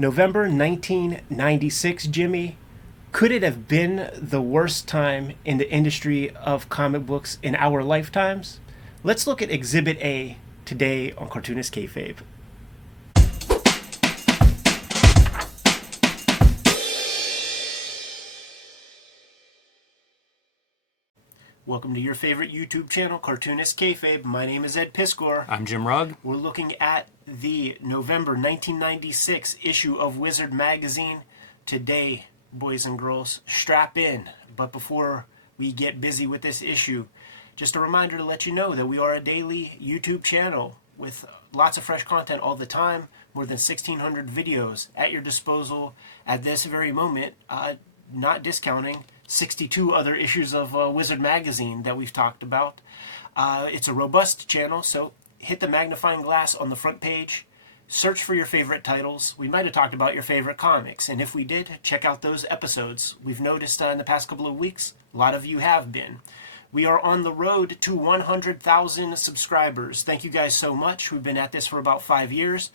November 1996, Jimmy. Could it have been the worst time in the industry of comic books in our lifetimes? Let's look at Exhibit A today on Cartoonist Kayfabe. Welcome to your favorite YouTube channel, Cartoonist Kayfabe. My name is Ed Piskor. I'm Jim Rugg. We're looking at the November 1996 issue of Wizard magazine. Today, boys and girls, strap in. But before we get busy with this issue, just a reminder to let you know that we are a daily YouTube channel with lots of fresh content all the time, more than 1,600 videos at your disposal at this very moment, not discounting 62 other issues of Wizard magazine that we've talked about. It's a robust channel, so hit the magnifying glass on the front page, search for your favorite titles. We might have talked about your favorite comics, and if we did, check out those episodes. We've noticed in the past couple of weeks, a lot of you have been. We are on the road to 100,000 subscribers. Thank you guys so much. We've been at this for about 5 years.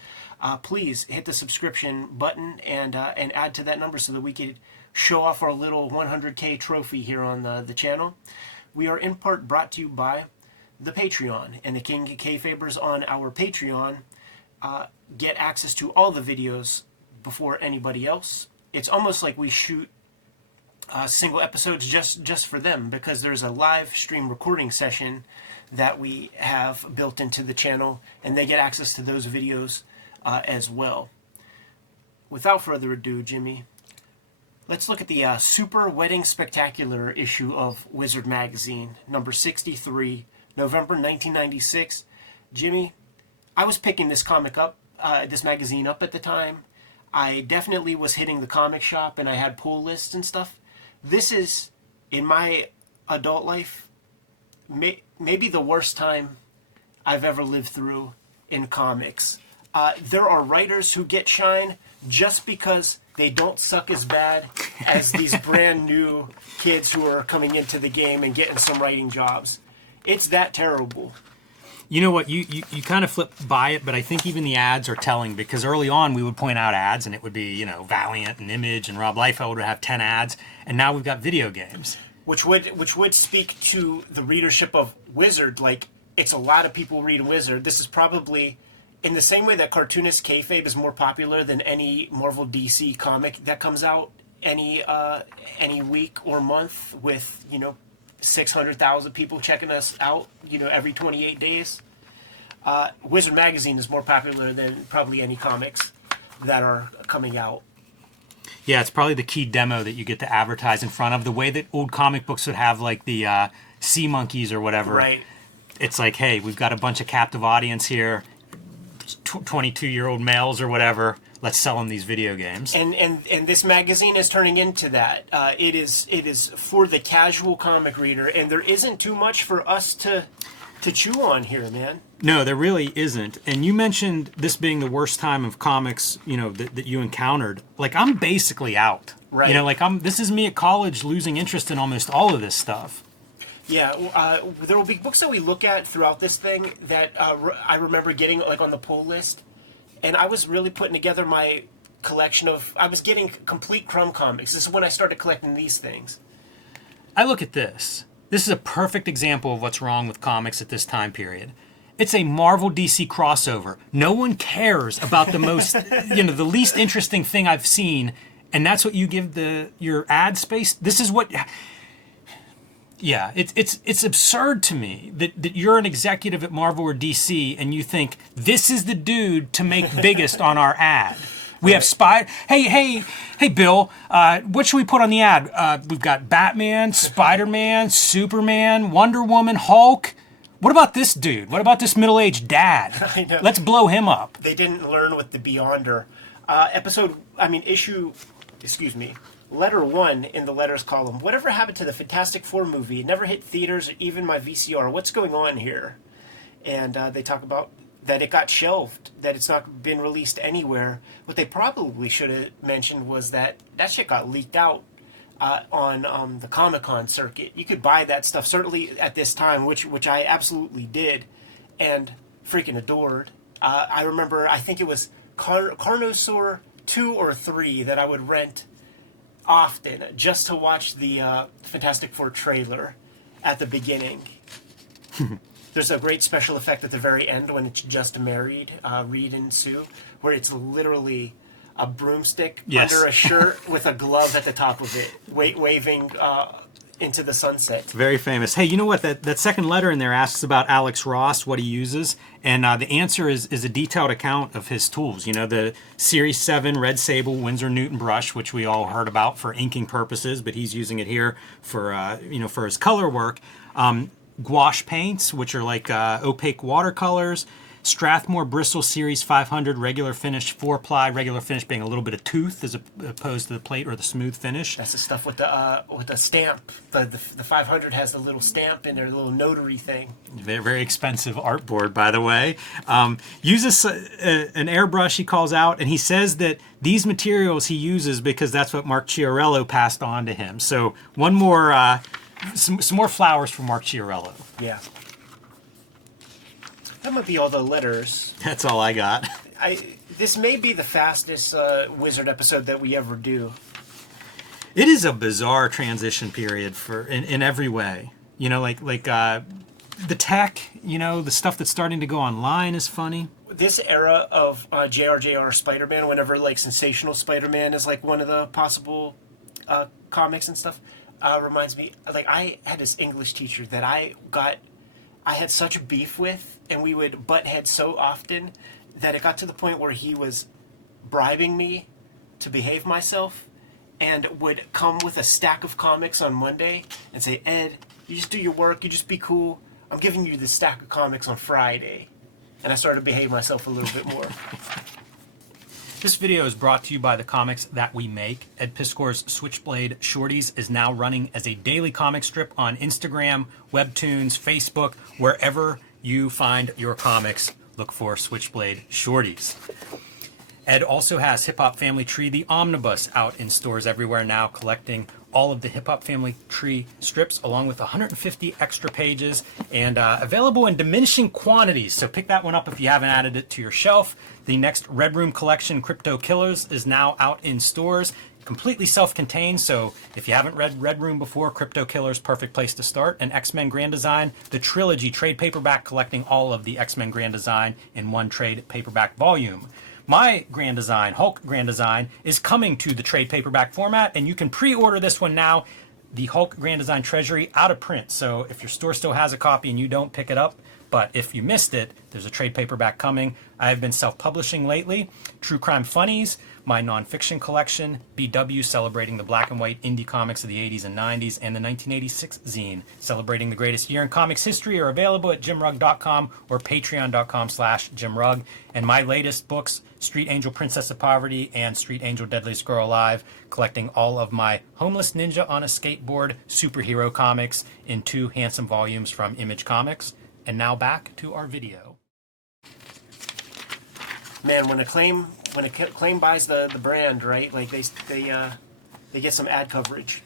Please hit the subscription button and add to that number so that we could show off our little 100K trophy here on the channel. We are in part brought to you by the Patreon, and the King Kayfabers on our Patreon get access to all the videos before anybody else. It's almost like we shoot single episodes just for them, because there's a live stream recording session that we have built into the channel, and they get access to those videos as well. Without further ado, Jimmy, let's look at the Super Wedding Spectacular issue of Wizard magazine, number 63, November 1996. Jimmy, I was picking this comic up, this magazine up at the time. I definitely was hitting the comic shop, and I had pull lists and stuff. This is, in my adult life, maybe the worst time I've ever lived through in comics. There are writers who get shine just because they don't suck as bad as these brand new kids who are coming into the game and getting some writing jobs. It's that terrible. You know what, you kind of flip by it, but I think even the ads are telling, because early on we would point out ads and it would be, Valiant and Image and Rob Liefeld would have 10 ads, and now we've got video games. Which would speak to the readership of Wizard. Like, it's a lot of people read Wizard. This is probably, in the same way that Cartoonist Kayfabe is more popular than any Marvel DC comic that comes out any week or month, with 600,000 people checking us out, every 28 days. Wizard magazine is more popular than probably any comics that are coming out. Yeah, it's probably the key demo that you get to advertise in front of, the way that old comic books would have, like the Sea Monkeys or whatever. Right. It's like, hey, we've got a bunch of captive audience here, 22-year-old males or whatever. Let's sell them these video games. And this magazine is turning into that. It is for the casual comic reader, and there isn't too much for us to chew on here, man. No, there really isn't. And you mentioned this being the worst time of comics, that you encountered. Like, I'm basically out. Right. This is me at college losing interest in almost all of this stuff. Yeah, there will be books that we look at throughout this thing that I remember getting, like, on the pull list. And I was really putting together my collection of... I was getting complete Crumb comics. This is when I started collecting these things. I look at this. This is a perfect example of what's wrong with comics at this time period. It's a Marvel DC crossover. No one cares about the most, the least interesting thing I've seen, and that's what you give your ad space. This is what... Yeah, it's absurd to me that you're an executive at Marvel or DC and you think this is the dude to make biggest on our ad. We have Hey, Bill. What should we put on the ad? We've got Batman, Spider-Man, Superman, Wonder Woman, Hulk. What about this dude? What about this middle-aged dad? I know. Let's blow him up. They didn't learn with the Beyonder Letter 1 in the letters column. Whatever happened to the Fantastic Four movie? It never hit theaters or even my VCR. What's going on here? And they talk about that it got shelved, that it's not been released anywhere. What they probably should have mentioned was that shit got leaked out on the Comic-Con circuit. You could buy that stuff, certainly at this time, which I absolutely did and freaking adored. I remember, I think it was Carnosaur 2 or 3 that I would rent often just to watch the Fantastic Four trailer at the beginning. There's a great special effect at the very end when it's just married, Reed and Sue, where it's literally a broomstick under a shirt with a glove at the top of it, waving into the sunset. Very famous. Hey, you know what? That second letter in there asks about Alex Ross, what he uses, and the answer is a detailed account of his tools. You know, the Series 7 Red Sable Winsor Newton brush, which we all heard about for inking purposes, but he's using it here for for his color work. Gouache paints, which are like opaque watercolors. Strathmore Bristol Series 500 regular finish, 4-ply, regular finish being a little bit of tooth as opposed to the plate or the smooth finish. That's the stuff with the stamp. The 500 has the little stamp in there, the little notary thing. Very, very expensive artboard, by the way. Uses an airbrush, he calls out, and he says that these materials he uses because that's what Mark Chiarello passed on to him. So one more, some more flowers for Mark Chiarello. Yeah. That might be all the letters. That's all I got. This may be the fastest Wizard episode that we ever do. It is a bizarre transition period in every way. You know, like the tech. You know, the stuff that's starting to go online is funny. This era of JRJR Spider-Man, whenever like Sensational Spider-Man is like one of the possible comics and stuff, reminds me. Like I had this English teacher that I had such beef with, and we would butt heads so often that it got to the point where he was bribing me to behave myself and would come with a stack of comics on Monday and say, Ed, you just do your work, you just be cool. I'm giving you this stack of comics on Friday. And I started to behave myself a little bit more. This video is brought to you by the comics that we make. Ed Piskor's Switchblade Shorties is now running as a daily comic strip on Instagram, Webtoons, Facebook, wherever you find your comics. Look for Switchblade Shorties. Ed also has Hip Hop Family Tree, the Omnibus, out in stores everywhere now, collecting all of the Hip Hop Family Tree strips, along with 150 extra pages, and available in diminishing quantities. So pick that one up if you haven't added it to your shelf. The next Red Room collection, Crypto Killers, is now out in stores. Completely self-contained, so if you haven't read Red Room before, Crypto Killers, perfect place to start. And X-Men Grand Design, the trilogy trade paperback, collecting all of the X-Men Grand Design in one trade paperback volume. My Grand Design, Hulk Grand Design, is coming to the trade paperback format, and you can pre-order this one now. The Hulk Grand Design Treasury, out of print, so if your store still has a copy and you don't, pick it up. But if you missed it, there's a trade paperback coming. I've been self-publishing lately. True Crime Funnies, my nonfiction collection, BW, celebrating the black and white indie comics of the 80s and 90s, and the 1986 zine, celebrating the greatest year in comics history, are available at jimrugg.com or patreon.com/jimrugg. And my latest books, Street Angel Princess of Poverty and Street Angel Deadliest Girl Alive, collecting all of my Homeless Ninja on a Skateboard superhero comics in 2 handsome volumes from Image Comics. And now back to our video. Man, when Acclaim buys the brand, right? Like they get some ad coverage.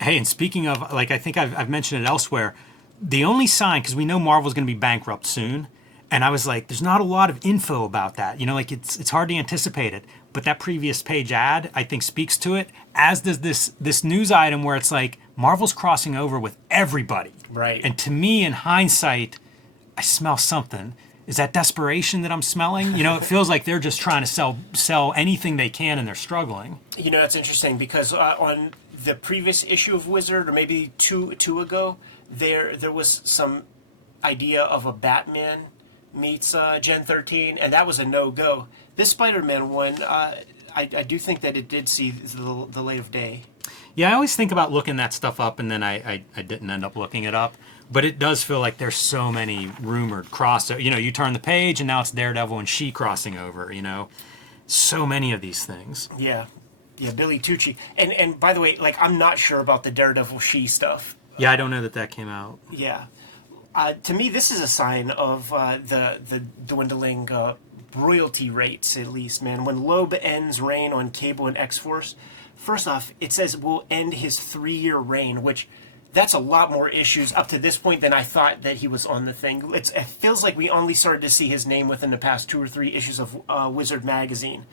Hey, and speaking of, like, I think I've mentioned it elsewhere. The only sign, because we know Marvel's going to be bankrupt soon, and I was like, there's not a lot of info about that. You know, like it's hard to anticipate it. But that previous page ad, I think, speaks to it. As does this news item where it's like Marvel's crossing over with everybody. Right. And to me, in hindsight, I smell something. Is that desperation that I'm smelling? You know, it feels like they're just trying to sell anything they can, and they're struggling. You know, that's interesting because on the previous issue of Wizard, or maybe two ago, there was some idea of a Batman meets Gen 13, and that was a no-go. This Spider-Man one, I do think that it did see the light of day. Yeah, I always think about looking that stuff up, and then I didn't end up looking it up. But it does feel like there's so many rumored crossover. You know, you turn the page, and now it's Daredevil and She crossing over, you know. So many of these things. Yeah. Yeah, Billy Tucci. And by the way, like, I'm not sure about the Daredevil She stuff. Yeah, I don't know that came out. Yeah. To me, this is a sign of the dwindling royalty rates, at least, man. When Loeb ends reign on Cable and X-Force, first off, it says we'll end his 3-year reign, which that's a lot more issues up to this point than I thought that he was on the thing. It feels like we only started to see his name within the past 2 or 3 issues of Wizard magazine.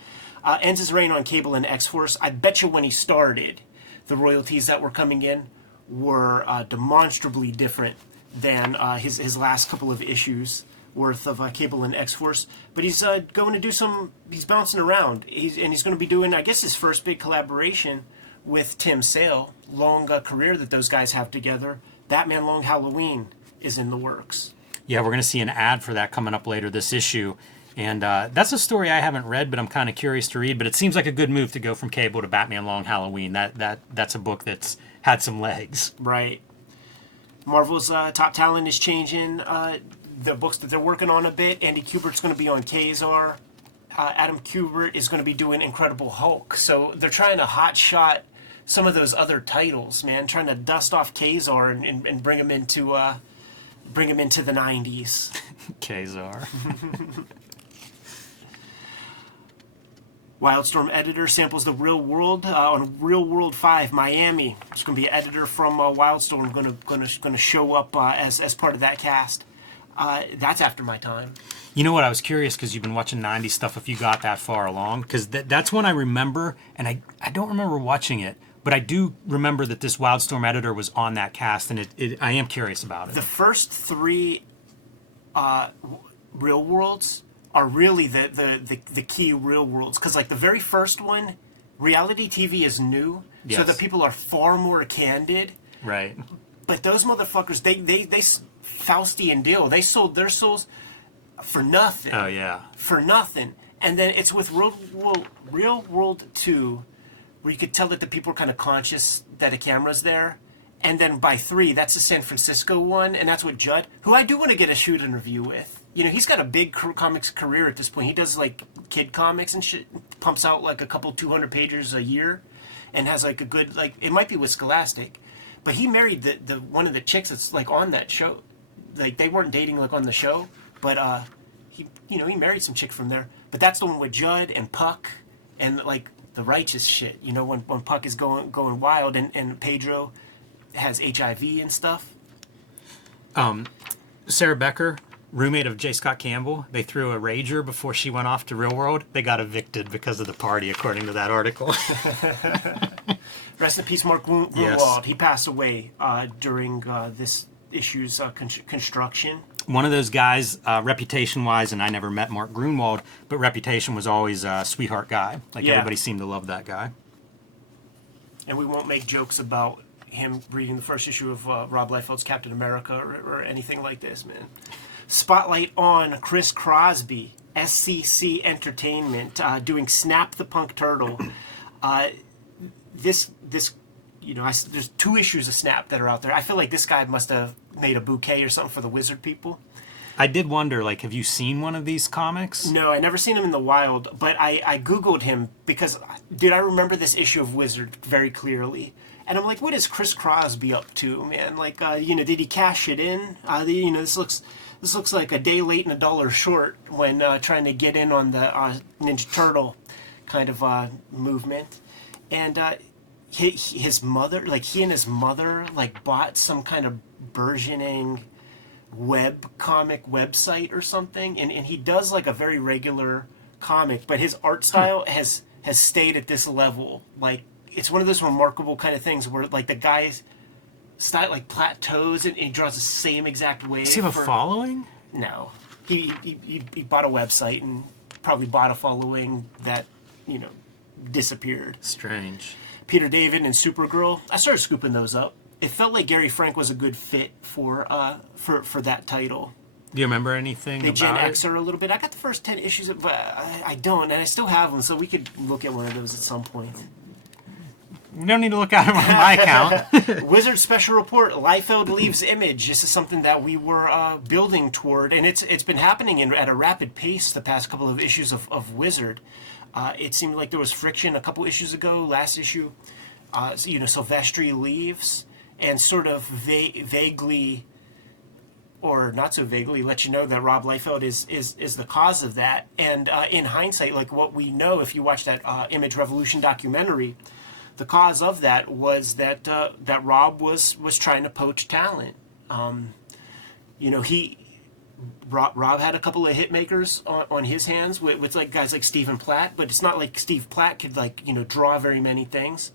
ends his reign on cable and X-Force. I bet you when he started, the royalties that were coming in were demonstrably different than his last couple of issues worth of cable and X-Force. But he's going to do he's bouncing around. He's going to be doing, I guess, his first big collaboration with Tim Sale. Long career that those guys have together. Batman Long Halloween is in the works. Yeah, we're going to see an ad for that coming up later this issue. And that's a story I haven't read, but I'm kind of curious to read. But it seems like a good move to go from Cable to Batman Long Halloween. That's a book that's had some legs. Right. Marvel's top talent is changing the books that they're working on a bit. Andy Kubert's going to be on Kazar. Adam Kubert is going to be doing Incredible Hulk. So they're trying to hotshot some of those other titles, man. Trying to dust off Kazar and bring him into the 90s. Kazar. Wildstorm editor samples the Real World on Real World 5 Miami. There's going to be an editor from Wildstorm going to show up as part of that cast. That's after my time. You know what? I was curious because you've been watching 90s stuff if you got that far along. Because that's one I remember, and I don't remember watching it, but I do remember that this Wildstorm editor was on that cast, and I am curious about it. The first three Real Worlds are really the key Real Worlds. Because like the very first one, reality TV is new, yes. So the people are far more candid. Right. But those motherfuckers, they Faustian deal. They sold their souls for nothing. Oh, yeah. For nothing. And then it's with Real World 2, where you could tell that the people are kind of conscious that a camera's there. And then by 3, that's the San Francisco one, and that's with Judd, who I do want to get a shoot interview with. You know, he's got a big comics career at this point. He does, like, kid comics and shit, pumps out, like, a couple 200 pages a year, and has, like, a good, like, it might be with Scholastic. But he married the one of the chicks that's, like, on that show. Like, they weren't dating, like, on the show, but he married some chick from there. But that's the one with Judd and Puck and, like, the righteous shit. You know, when Puck is going wild and Pedro has HIV and stuff. Sarah Becker, roommate of J. Scott Campbell, they threw a rager before she went off to Real World. They got evicted because of the party, according to that article. Rest in peace, Mark Grunwald. Yes. He passed away during this issue's construction. One of those guys, reputation-wise, and I never met Mark Grunwald, but reputation was always a sweetheart guy. Like, yeah. Everybody seemed to love that guy. And we won't make jokes about him reading the first issue of Rob Liefeld's Captain America or anything like this, man. Spotlight on Chris Crosby, SCC Entertainment, doing Snap the Punk Turtle. This you know, there's 2 issues of Snap that are out there. I feel like this guy must have made a bouquet or something for the Wizard people. I did wonder, like, have you seen one of these comics? No, I never seen him in the wild, but I Googled him because, dude, I remember this issue of Wizard very clearly. And I'm like, what is Chris Crosby up to, man? Like, did he cash it in? This looks like a day late and a dollar short when trying to get in on the Ninja Turtle kind of movement. And his mother, like, he and his mother, like, bought some kind of burgeoning web comic website or something. And he does, like, a very regular comic, but his art style has stayed at this level. Like, it's one of those remarkable kind of things where, like, the guy's style, like, plateaus and he draws the same exact way. Does he have a following? No. He bought a website and probably bought a following that, disappeared. Strange. Peter David and Supergirl. I started scooping those up. It felt like Gary Frank was a good fit for that title. Do you remember anything they about Gen X her a little bit. I got the first 10 issues, but I don't, and I still have them, so we could look at one of those at some point. We don't need to look at them on my account. Wizard Special Report, Liefeld leaves Image. This is something that we were building toward, and it's been happening at a rapid pace the past couple of issues of Wizard. It seemed like there was friction a couple issues ago. Last issue, Silvestri leaves and sort of vaguely, or not so vaguely, let you know that Rob Liefeld is the cause of that. And in hindsight, like what we know, if you watch that Image Revolution documentary, the cause of that was that that Rob was trying to poach talent. Rob had a couple of hit makers on his hands with like guys like Stephen Platt, but it's not like Steve Platt could like, you know, draw very many things.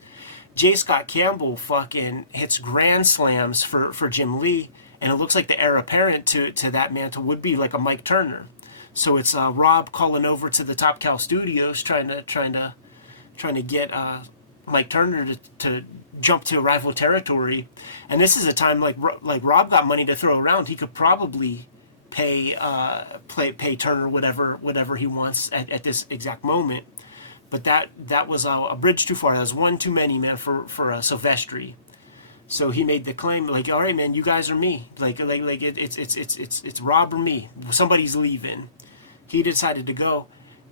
J. Scott Campbell fucking hits grand slams for Jim Lee, and it looks like the heir apparent to that mantle would be like a Mike Turner. So it's Rob calling over to the Top Cow Studios trying to get Mike Turner to jump to rival territory, and this is a time like Rob got money to throw around. He could probably pay Turner whatever he wants at this exact moment. But that was a bridge too far. That was one too many, man, for Silvestri. So he made the claim, like, all right, man, you guys are me. It's Rob or me. Somebody's leaving. He decided to go.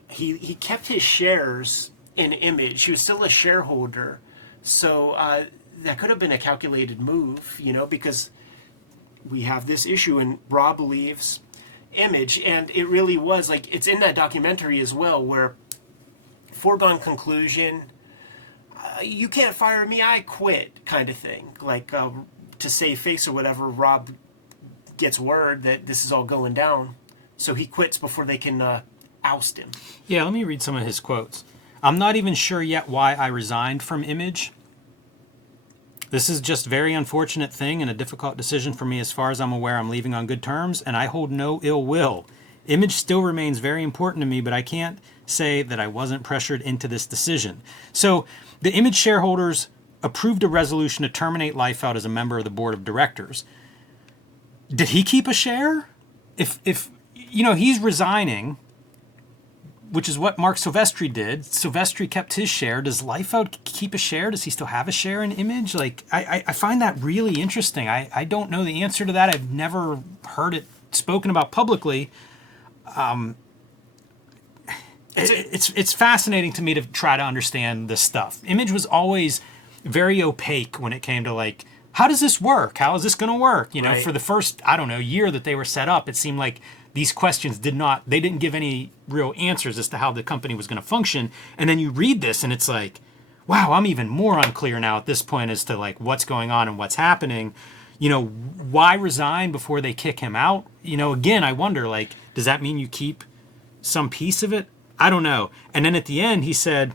He kept his shares in Image. He was still a shareholder. So that could have been a calculated move, you know, because we have this issue and Rob leaves Image. And it really was, like, it's in that documentary as well, where foregone conclusion, you can't fire me, I quit, kind of thing. Like, to save face or whatever, Rob gets word that this is all going down. So he quits before they can oust him. Yeah, let me read some of his quotes. I'm not even sure yet why I resigned from Image. This is just a very unfortunate thing and a difficult decision for me. As far as I'm aware, I'm leaving on good terms, and I hold no ill will. Image still remains very important to me, but I can't say that I wasn't pressured into this decision. So the Image shareholders approved a resolution to terminate Liefeld as a member of the board of directors. Did he keep a share? If you know, he's resigning, which is what Mark Silvestri did. Silvestri kept his share. Does Liefeld keep a share? Does he still have a share in Image? Like, I find that really interesting. I don't know the answer to that. I've never heard it spoken about publicly. It's fascinating to me to try to understand this stuff. Image was always very opaque when it came to, like, how does this work? How is this going to work? You know, right. For the first, I don't know, year that they were set up, it seemed like these questions didn't give any real answers as to how the company was going to function. And then you read this and it's like, wow, I'm even more unclear now at this point as to, like, what's going on and what's happening. You know, why resign before they kick him out? You know, again, I wonder, like, does that mean you keep some piece of it? I don't know. And then at the end, he said,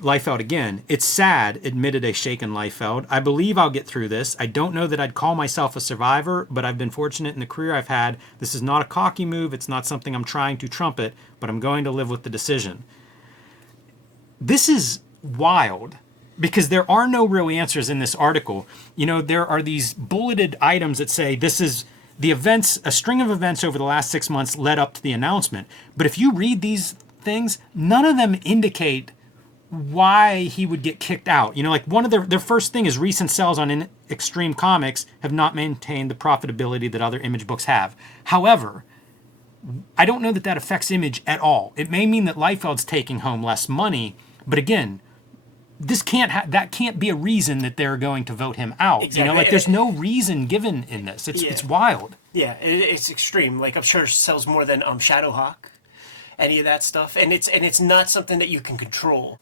Liefeld again, it's sad, admitted a shaken Liefeld. I believe I'll get through this. I don't know that I'd call myself a survivor, but I've been fortunate in the career I've had. This is not a cocky move. It's not something I'm trying to trumpet, but I'm going to live with the decision. This is wild because there are no real answers in this article. You know, there are these bulleted items that say this is the events, a string of events over the last 6 months led up to the announcement. But if you read these things, none of them indicate why he would get kicked out. You know, like, one of their first thing is recent sales on Extreme Comics have not maintained the profitability that other Image books have. However, I don't know that that affects Image at all. It may mean that Liefeld's taking home less money, but again, this that can't be a reason that they're going to vote him out. Exactly. You know, like, there's no reason given in this. It's wild. Yeah, it's extreme. Like, I'm sure it sells more than Shadowhawk, any of that stuff, and it's not something that you can control.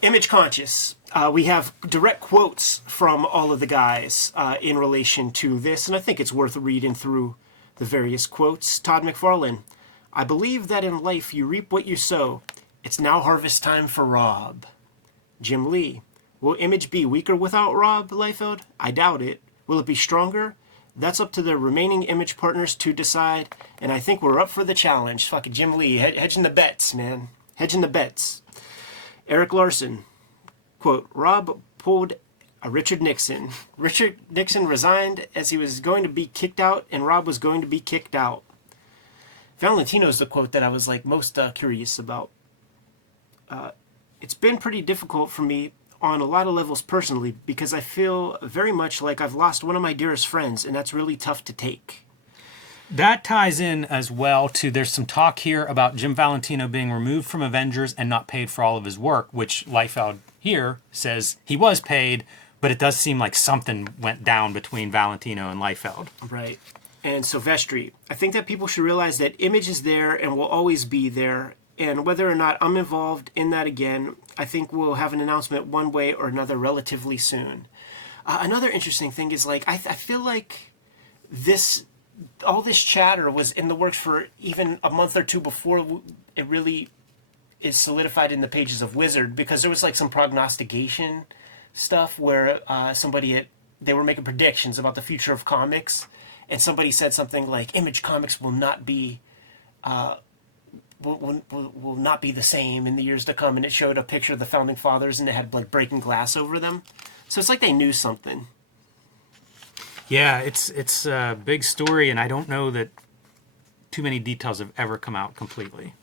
Image Conscious. We have direct quotes from all of the guys in relation to this, and I think it's worth reading through the various quotes. Todd McFarlane, I believe that in life you reap what you sow. It's now harvest time for Rob. Jim Lee, will Image be weaker without Rob Liefeld? I doubt it. Will it be stronger? That's up to the remaining Image partners to decide, and I think we're up for the challenge. Fucking Jim Lee, hedging the bets, man. Hedging the bets. Eric Larson, quote, Rob pulled a Richard Nixon. Richard Nixon resigned as he was going to be kicked out, and Rob was going to be kicked out. Valentino's the quote that I was, like, most curious about. It's been pretty difficult for me on a lot of levels personally because I feel very much like I've lost one of my dearest friends, and that's really tough to take. That ties in as well to, there's some talk here about Jim Valentino being removed from Avengers and not paid for all of his work, which Liefeld here says he was paid, but it does seem like something went down between Valentino and Liefeld. Right. And Silvestri, I think that people should realize that Image is there and will always be there, and whether or not I'm involved in that again, I think we'll have an announcement one way or another relatively soon. Another interesting thing is, like, I feel like this all this chatter was in the works for even a month or two before it really is solidified in the pages of Wizard, because there was like some prognostication stuff where they were making predictions about the future of comics, and somebody said something like Image Comics will not be will not be the same in the years to come, and it showed a picture of the founding fathers and it had like breaking glass over them. So it's like they knew something. Yeah, it's a big story, and I don't know that too many details have ever come out completely.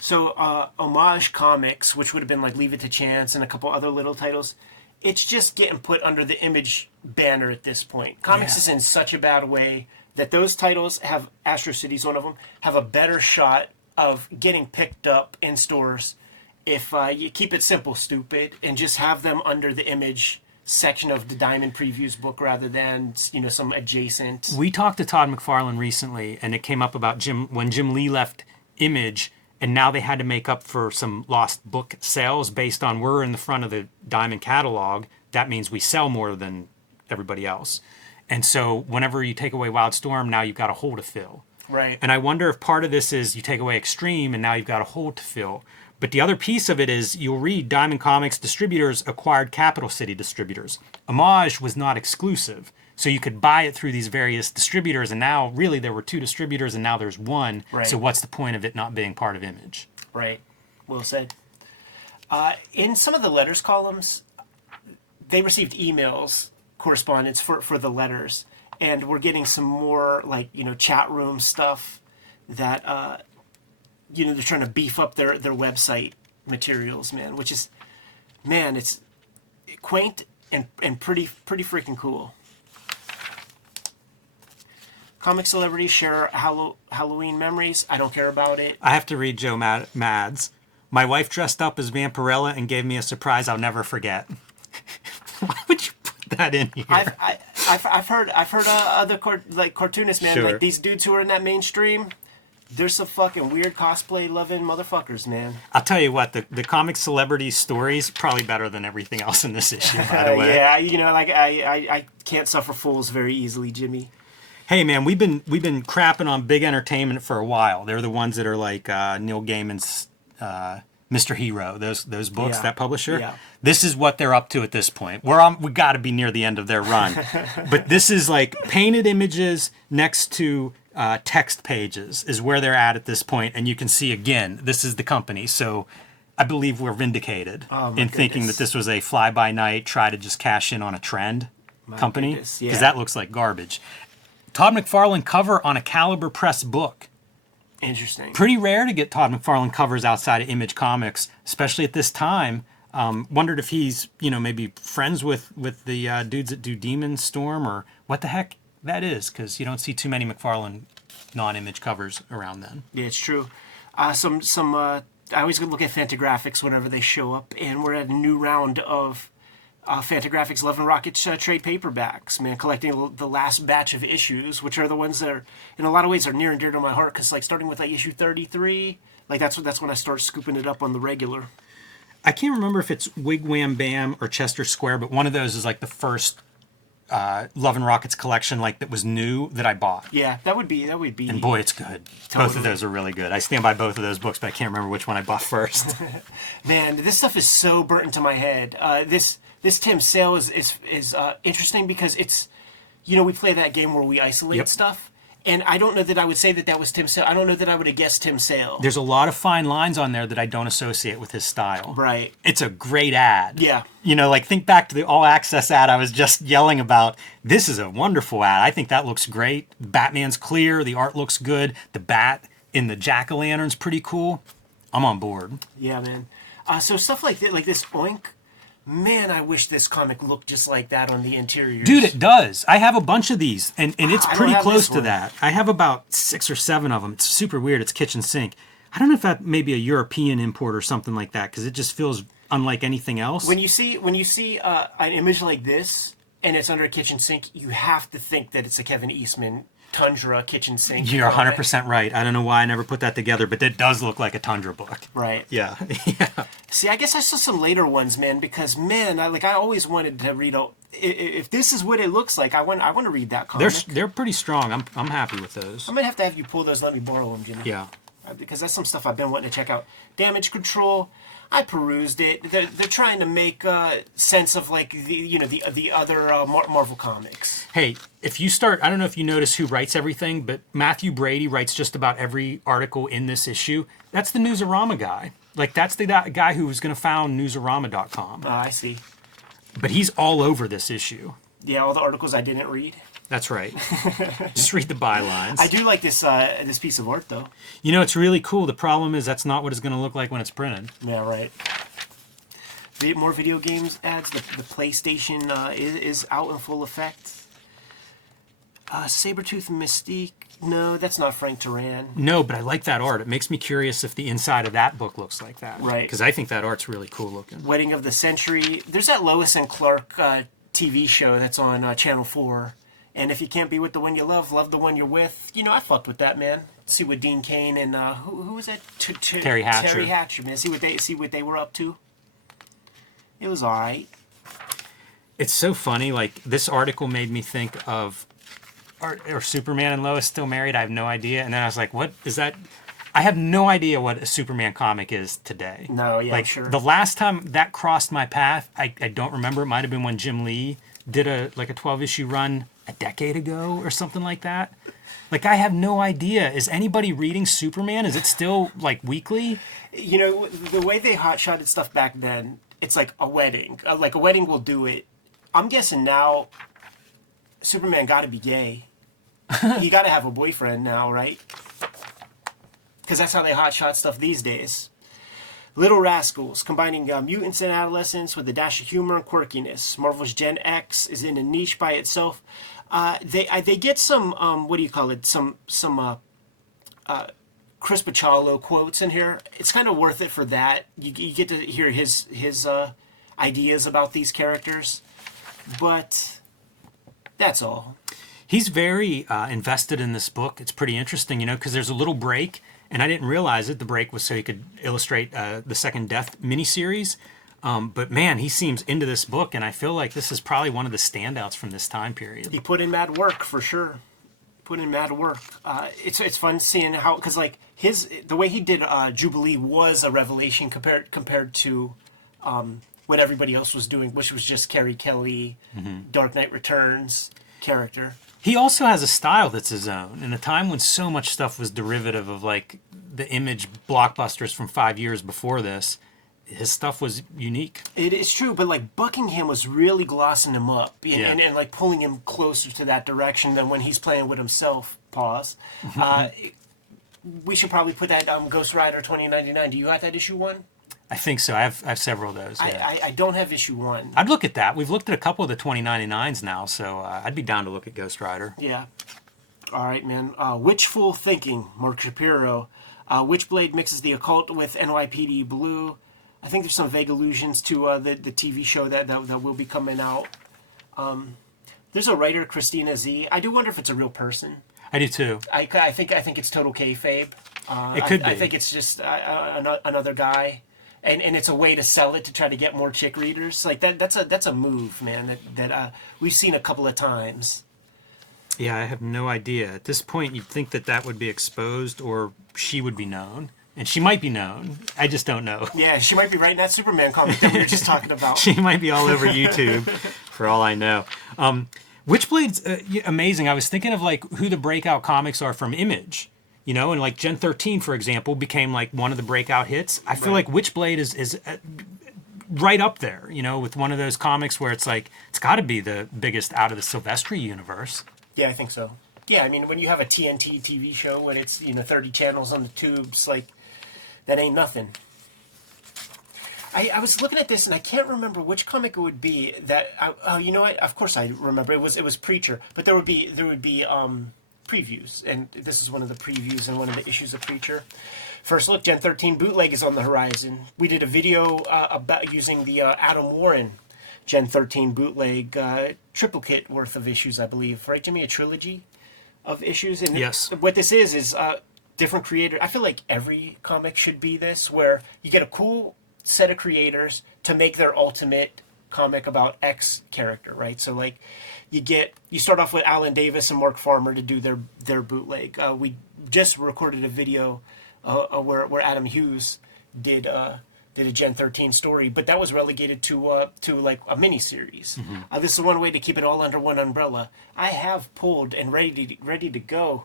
So Homage Comics, which would have been like Leave It to Chance and a couple other little titles, it's just getting put under the Image banner at this point. Comics is in such a bad way that those titles have, Astro City's one of them, have a better shot of getting picked up in stores if you keep it simple, stupid, and just have them under the Image section of the Diamond Previews book rather than, some adjacent. We talked to Todd McFarlane recently, and it came up about when Jim Lee left Image, and now they had to make up for some lost book sales based on we're in the front of the Diamond catalog. That means we sell more than everybody else. And so whenever you take away Wildstorm, now you've got a hole to fill. Right. And I wonder if part of this is you take away Extreme, and now you've got a hole to fill. But the other piece of it is you'll read Diamond Comics distributors acquired Capital City distributors. Homage was not exclusive. So you could buy it through these various distributors, and now really there were two distributors and now there's one. Right. So what's the point of it not being part of Image? Right. Well said. In some of the letters columns, they received emails, correspondence for the letters, and we're getting some more chat room stuff that they're trying to beef up their website materials, man, which is, it's quaint and pretty freaking cool. Comic celebrities share Halloween memories. I don't care about it. I have to read Joe Mads. My wife dressed up as Vampirella and gave me a surprise I'll never forget. Why would you put that in here? I've heard other cartoonists, man, Sure. like these dudes who are in that mainstream. There's some fucking weird cosplay loving motherfuckers, man. I'll tell you what, the comic celebrity stories probably better than everything else in this issue, by the way. Yeah, I can't suffer fools very easily, Jimmy. Hey man, we've been crapping on Big Entertainment for a while. They're the ones that are like Neil Gaiman's Mr. Hero, those books, that publisher. Yeah. This is what they're up to at this point. We got to be near the end of their run. But this is like painted images next to text pages is where they're at this point, and you can see again, this is the company. So I believe we're vindicated in thinking that this was a fly-by-night, try to just cash in on a trend company, because that looks like garbage. Todd McFarlane cover on a Caliber Press book. Interesting. Pretty rare to get Todd McFarlane covers outside of Image Comics, especially at this time. Wondered if he's, maybe friends with the dudes that do Demon Storm, or what the heck that is, because you don't see too many McFarlane non-Image covers around then. Yeah, it's true. I always look at Fantagraphics whenever they show up, and we're at a new round of Fantagraphics Love and Rockets trade paperbacks, man, collecting the last batch of issues, which are the ones that are, in a lot of ways, are near and dear to my heart, because starting with issue 33, that's when I start scooping it up on the regular. I can't remember if it's Wig Wham Bam or Chester Square, but one of those is like the first Love and Rockets collection that was new that I bought. Yeah, that would be. And boy, it's good. Totally. Both of those are really good. I stand by both of those books, but I can't remember which one I bought first. Man, this stuff is so burnt into my head. This Tim Sale is interesting because it's, we play that game where we isolate stuff. And I don't know that I would say that was Tim Sale. I don't know that I would have guessed Tim Sale. There's a lot of fine lines on there that I don't associate with his style. Right. It's a great ad. Yeah. Think back to the All Access ad I was just yelling about. This is a wonderful ad. I think that looks great. Batman's clear. The art looks good. The bat in the jack-o'-lantern's pretty cool. I'm on board. Yeah, man. So stuff like this Oink. Man, I wish this comic looked just like that on the interiors. Dude, it does. I have a bunch of these, and it's pretty close to that. I have about 6 or 7 of them. It's super weird. It's kitchen sink. I don't know if that may be a European import or something like that, because it just feels unlike anything else. When you see an image like this, and it's under a kitchen sink, you have to think that it's a Kevin Eastman Tundra kitchen sink. You're 100% right. I don't know why I never put that together, but it does look like a Tundra book. Right. Yeah. See, I guess I saw some later ones, man, because, man, I always wanted to read if this is what it looks like, I want to read that comic. They're pretty strong. I'm happy with those. I'm going to have you pull those, let me borrow them, Jimmy. Yeah. Because that's some stuff I've been wanting to check out. Damage Control, I perused it. They're trying to make sense of like the other Marvel comics. Hey, if you start, I don't know if you notice who writes everything, but Matthew Brady writes just about every article in this issue. That's the Newsarama guy. Like that's the guy who was going to found Newsarama.com. I see. But he's all over this issue. Yeah, all the articles I didn't read. That's right. Just read the bylines. I do like this this piece of art, though. You know, it's really cool. The problem is that's not what it's going to look like when it's printed. Yeah, right. More video games ads. The PlayStation is out in full effect. Sabretooth Mystique. No, that's not Frank Turan. No, but I like that art. It makes me curious if the inside of that book looks like that. Right. Because I think that art's really cool looking. Wedding of the Century. There's that Lois and Clark TV show that's on Channel 4. And if you can't be with the one you love the one you're with. You know, I fucked with that, man. See what Dean Cain and who was that? Terry Hatcher. Terry Hatcher, man. See what they were up to. It was all right. It's so funny. Like this article made me think of, are Superman and Lois still married? I have no idea. And then I was like, what is that? I have no idea what a Superman comic is today. No, yeah, like, sure. The last time that crossed my path, I don't remember. It might have been when Jim Lee did a 12-issue run a decade ago or something like that. Like, I have no idea. Is anybody reading Superman? Is it still, like, weekly? You know, the way they hot-shotted stuff back then, it's like a wedding. Like, a wedding will do it. I'm guessing now Superman got to be gay. He got to have a boyfriend now, right? Because that's how they hotshot stuff these days. Little Rascals, combining mutants and adolescents with a dash of humor and quirkiness. Marvel's Gen X is in a niche by itself. They get some what do you call it? Some Chris Pachalo quotes in here. It's kind of worth it for that. You get to hear his ideas about these characters, but that's all. He's very invested in this book. It's pretty interesting, you know, because there's a little break, and I didn't realize it. The break was so he could illustrate the Second Death miniseries. But man, he seems into this book, and I feel like this is probably one of the standouts from this time period. He put in mad work for sure. Put in mad work. It's fun seeing how, because like the way he did Jubilee was a revelation compared to what everybody else was doing, which was just Carrie Kelly, Dark Knight Returns character. He also has a style that's his own. In a time when so much stuff was derivative of like the Image blockbusters from 5 years before this, his stuff was unique. It is true, but like Buckingham was really glossing him up and like pulling him closer to that direction than when he's playing with himself. Pause. We should probably put that Ghost Rider 2099. Do you have that issue 1? I think so. I have several of those. Yeah. I don't have issue 1. I'd look at that. We've looked at a couple of the 2099s now, so I'd be down to look at Ghost Rider. Yeah. All right, man. Witchful Thinking, Mark Shapiro. Witchblade mixes the occult with NYPD Blue. I think there's some vague allusions to the TV show that will be coming out. There's a writer, Christina Z. I do wonder if it's a real person. I do too. I think it's total kayfabe. It could be. I think it's just another guy, and it's a way to sell it to try to get more chick readers. Like that's a move, man. That we've seen a couple of times. Yeah, I have no idea. At this point, you'd think that would be exposed, or she would be known. And she might be known. I just don't know. Yeah, she might be writing that Superman comic that we were just talking about. She might be all over YouTube, for all I know. Witchblade's amazing. I was thinking of like who the breakout comics are from Image, you know, and like Gen 13, for example, became like one of the breakout hits. I feel like Witchblade is right up there, you know, with one of those comics where it's like it's got to be the biggest out of the Silvestri universe. Yeah, I think so. Yeah, I mean, when you have a TNT TV show when it's 30 channels on the tubes, like. That ain't nothing. I was looking at this and I can't remember which comic it would be that. Oh, you know what? Of course I remember. It was Preacher, but there would be previews, and this is one of the previews and one of the issues of Preacher. First look, Gen 13 bootleg is on the horizon. We did a video about using the Adam Warren Gen 13 bootleg triplicate worth of issues, I believe. Right, Jimmy? A trilogy of issues. And yes. What this is different creator. I feel like every comic should be this, where you get a cool set of creators to make their ultimate comic about X character, right? So like you start off with Alan Davis and Mark Farmer to do their bootleg. We just recorded a video where Adam Hughes did a Gen 13 story, but that was relegated to like a mini series. This is one way to keep it all under one umbrella. I have pulled and ready to go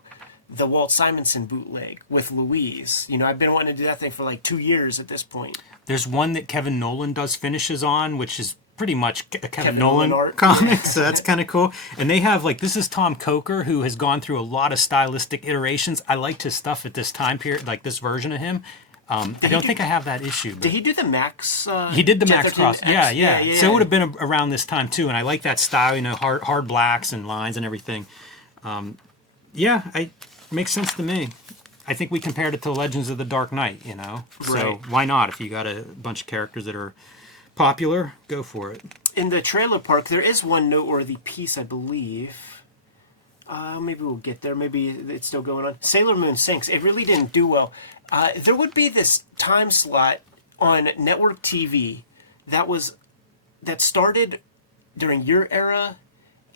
the Walt Simonson bootleg with Louise. You know, I've been wanting to do that thing for like 2 years at this point. There's one that Kevin Nolan does finishes on, which is pretty much a Kevin Nolan art comic, so that's kind of cool. And they have, like, this is Tom Coker, who has gone through a lot of stylistic iterations. I liked his stuff at this time period, like this version of him. I don't think I have that issue. But did he do the Max? He did the Max Cross. Yeah. Yeah. So it would have been around this time, too. And I like that style, you know, hard blacks and lines and everything. It makes sense to me. I think we compared it to Legends of the Dark Knight, you know? So Right. why not? If you got a bunch of characters that are popular, go for it. In the trailer park, there is one noteworthy piece, I believe. Maybe we'll get there. Maybe it's still going on. Sailor Moon Sinks. It really didn't do well. There would be this time slot on network TV that started during your era,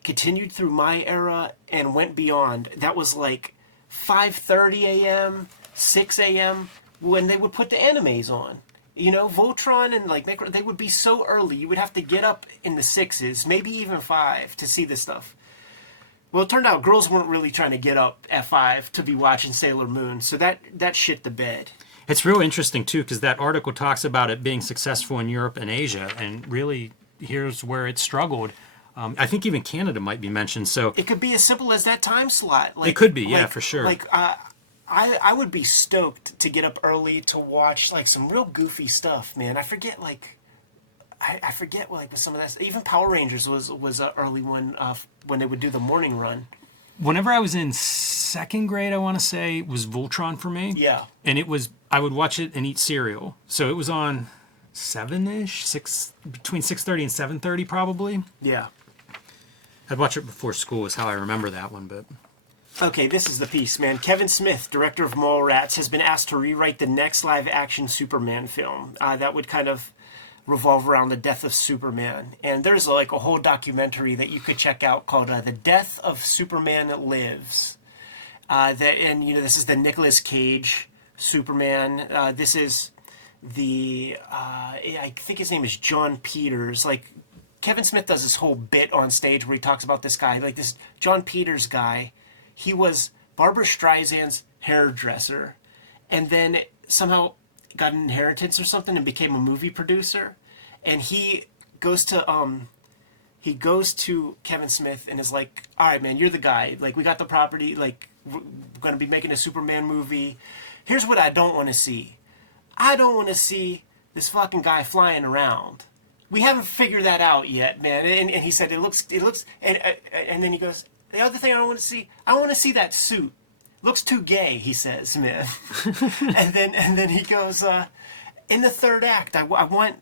continued through my era, and went beyond. That was like 5:30 a.m., 6 a.m. when they would put the animes on. You know, Voltron and like they would be so early. You would have to get up in the 6s, maybe even 5, to see this stuff. Well, it turned out girls weren't really trying to get up at 5 to be watching Sailor Moon, so that shit the bed. It's real interesting, too, because that article talks about it being successful in Europe and Asia, and really, here's where it struggled. I think even Canada might be mentioned, so... It could be as simple as that time slot. Like, it could be, yeah, for sure. Like, I would be stoked to get up early to watch, like, some real goofy stuff, man. I forget, like... I forget, like, with some of that... Even Power Rangers was an early one when they would do the morning run. Whenever I was in second grade, I want to say, was Voltron for me. Yeah. And it was... I would watch it and eat cereal. So it was on 7-ish, between 6:30 and 7:30, probably. Yeah. I'd watch it before school is how I remember that one, but... Okay, this is the piece, man. Kevin Smith, director of Mallrats, has been asked to rewrite the next live-action Superman film. That would kind of revolve around the death of Superman. And there's like a whole documentary that you could check out called The Death of Superman Lives. And, you know, this is the Nicolas Cage Superman. This is the... I think his name is John Peters. Like, Kevin Smith does this whole bit on stage where he talks about this guy. Like, this John Peters guy... He was Barbra Streisand's hairdresser, and then somehow got an inheritance or something and became a movie producer. And he goes to Kevin Smith and is like, "All right, man, you're the guy. Like, we got the property. Like, we're going to be making a Superman movie. Here's what I don't want to see. I don't want to see this fucking guy flying around. We haven't figured that out yet, man." And he said, it looks, and then he goes, "The other thing I want to see that suit. Looks too gay," he says, man. and then he goes, in the third act, I want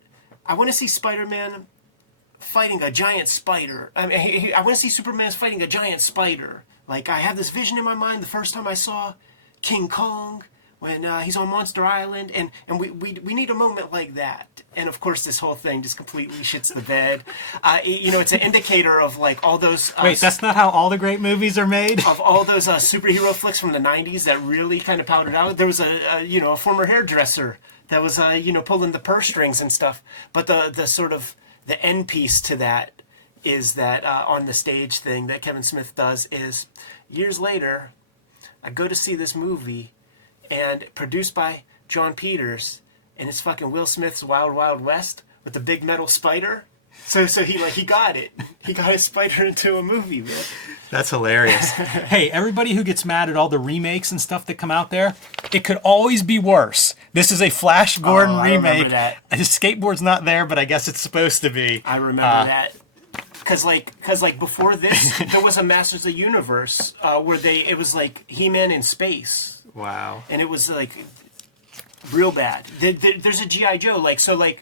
to see Spider-Man fighting a giant spider. I mean, I want to see Superman fighting a giant spider. Like, I have this vision in my mind the first time I saw King Kong when he's on Monster Island, and we need a moment like that. And of course, this whole thing just completely shits the bed. You know, it's an indicator of like all those. Wait, that's not how all the great movies are made. Of all those superhero flicks from the '90s that really kind of powdered out. There was a former hairdresser that was pulling the purse strings and stuff. But the sort of the end piece to that is that on the stage thing that Kevin Smith does is years later, I go to see this movie. And produced by John Peters, and it's fucking Will Smith's Wild Wild West with the big metal spider. So he got it. He got his spider into a movie, man. That's hilarious. Hey, everybody who gets mad at all the remakes and stuff that come out there, it could always be worse. This is a Flash Gordon remake. I remember that. His skateboard's not there, but I guess it's supposed to be. I remember that. Cause before this, there was a Masters of the Universe where it was like He-Man in space. Wow. And it was like real bad. There's a G.I. Joe, the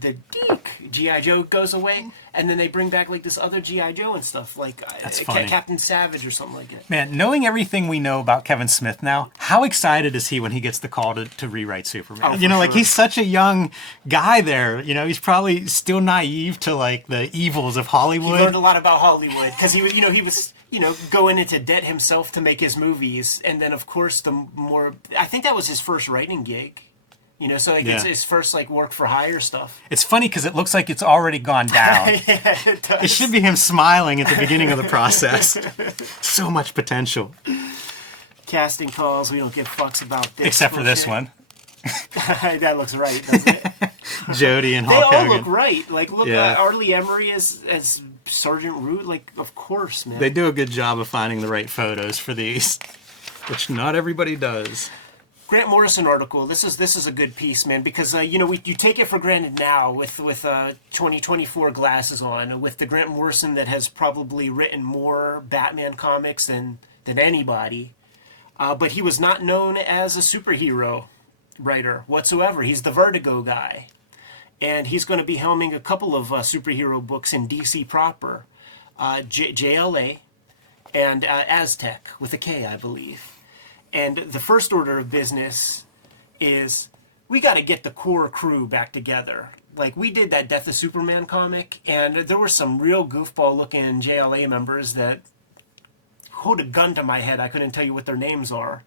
Deke G.I. Joe goes away, and then they bring back like this other G.I. Joe and stuff, like Captain Savage or something like that. Man, knowing everything we know about Kevin Smith now, how excited is he when he gets the call to rewrite Superman? Oh, you know, sure. like he's such a young guy there. You know, he's probably still naive to like the evils of Hollywood. He learned a lot about Hollywood because he was going into debt himself to make his movies, and then of course I think that was his first writing gig. So like it's his first like work for hire stuff. It's funny because it looks like it's already gone down. Yeah, it does. It should be him smiling at the beginning of the process. So much potential. Casting calls, we don't give fucks about this. Except for this one. That looks right, doesn't it? Jodie and They Hulk all Hogan. look right. Like, look, Arlie Emery as Sergeant Root. Like, of course, man. They do a good job of finding the right photos for these, which not everybody does. Grant Morrison article. This is a good piece, man, because you take it for granted now with 2024 glasses on, with the Grant Morrison that has probably written more Batman comics than anybody, but he was not known as a superhero writer whatsoever. He's the Vertigo guy, and he's going to be helming a couple of superhero books in DC proper, JLA, and Aztec with a K, I believe. And the first order of business is we got to get the core crew back together. Like, we did that Death of Superman comic, and there were some real goofball-looking JLA members that hold a gun to my head. I couldn't tell you what their names are.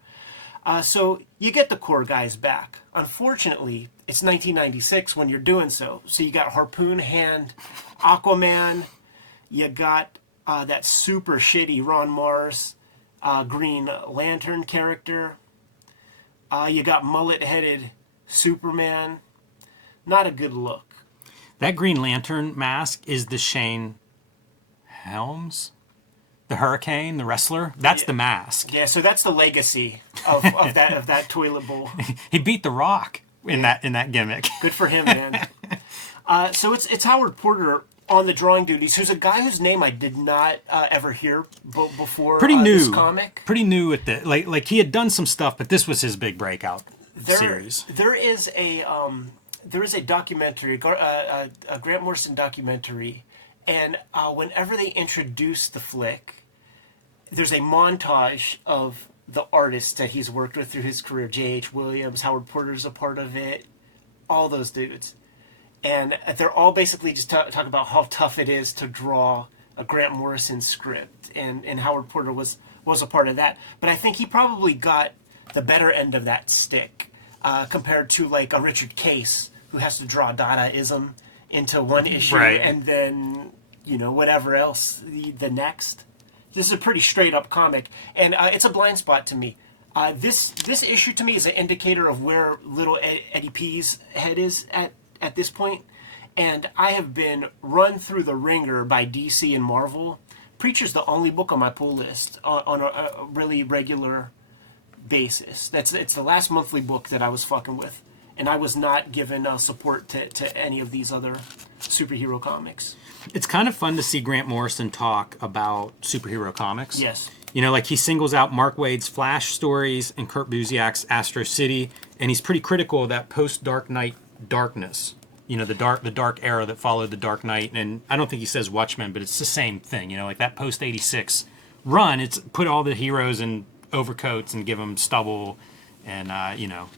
So you get the core guys back. Unfortunately, it's 1996 when you're doing so. So you got Harpoon Hand, Aquaman, you got that super shitty Ron Mars, Green Lantern character. You got mullet-headed Superman. Not a good look. That Green Lantern mask is the Shane Helms? The Hurricane, the wrestler? That's the mask. Yeah, so that's the legacy of that toilet bowl. He beat The Rock in that gimmick. Good for him, man. So it's Howard Porter on the drawing duties, who's a guy whose name I did not ever hear before. Pretty new. This comic. Pretty new at the like he had done some stuff, but this was his big breakout series. There is a documentary, a Grant Morrison documentary, and whenever they introduce the flick, there's a montage of the artists that he's worked with through his career. J.H. Williams, Howard Porter's a part of it, all those dudes. And they're all basically just talking about how tough it is to draw a Grant Morrison script. And Howard Porter was a part of that. But I think he probably got the better end of that stick compared to like a Richard Case, who has to draw Dadaism into one issue and then, whatever else the next. This is a pretty straight up comic. And it's a blind spot to me. This issue to me is an indicator of where little Eddie P's head is at this point, and I have been run through the ringer by DC and Marvel. Preacher's the only book on my pull list on a really regular basis. It's the last monthly book that I was fucking with, and I was not given support to any of these other superhero comics. It's kind of fun to see Grant Morrison talk about superhero comics. Yes. Like he singles out Mark Waid's Flash stories and Kurt Busiek's Astro City, and he's pretty critical of that post-Dark Knight darkness. The dark era that followed the Dark Knight, and I don't think he says Watchmen, but it's the same thing. Like that post-86 run, it's put all the heroes in overcoats and give them stubble and,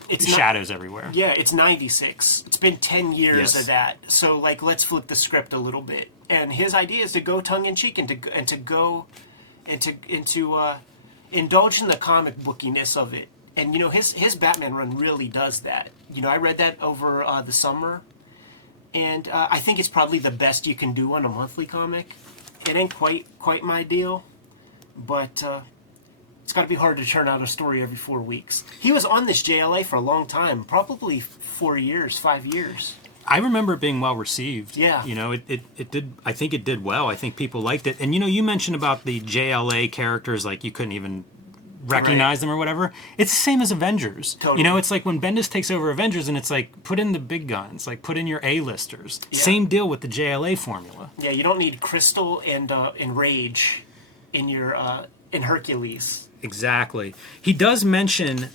it's shadows everywhere. Yeah, it's 96. It's been 10 years of that. So, let's flip the script a little bit. And his idea is to go tongue-in-cheek and to indulge in the comic bookiness of it. And, his Batman run really does that. I read that over the summer, and I think it's probably the best you can do on a monthly comic. It ain't quite my deal, but it's got to be hard to churn out a story every 4 weeks. He was on this JLA for a long time, probably 4 years, 5 years. I remember it being well received. Yeah. It did. I think it did well. I think people liked it. And you mentioned about the JLA characters, like you couldn't even recognize them or whatever. It's the same as Avengers. Totally. It's like when Bendis takes over Avengers, and it's like put in the big guns, like put in your A-listers. Yeah. Same deal with the JLA formula. Yeah, you don't need Crystal and Rage in your in Hercules. Exactly. He does mention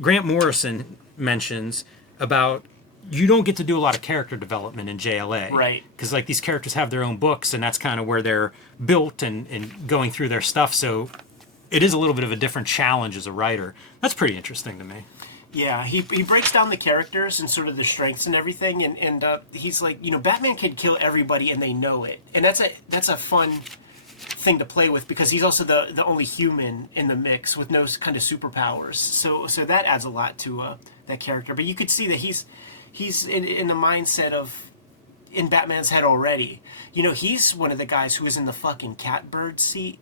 Grant Morrison mentions about you don't get to do a lot of character development in JLA. Right. Because, like, these characters have their own books, and that's kind of where they're built and going through their stuff. So it is a little bit of a different challenge as a writer. That's pretty interesting to me. Yeah, he breaks down the characters and sort of the strengths and everything, and he's like, Batman can kill everybody and they know it. And that's a fun thing to play with, because he's also the only human in the mix with no kind of superpowers. So that adds a lot to that character. But you could see that he's in the mindset of, in Batman's head already. He's one of the guys who was in the fucking catbird seat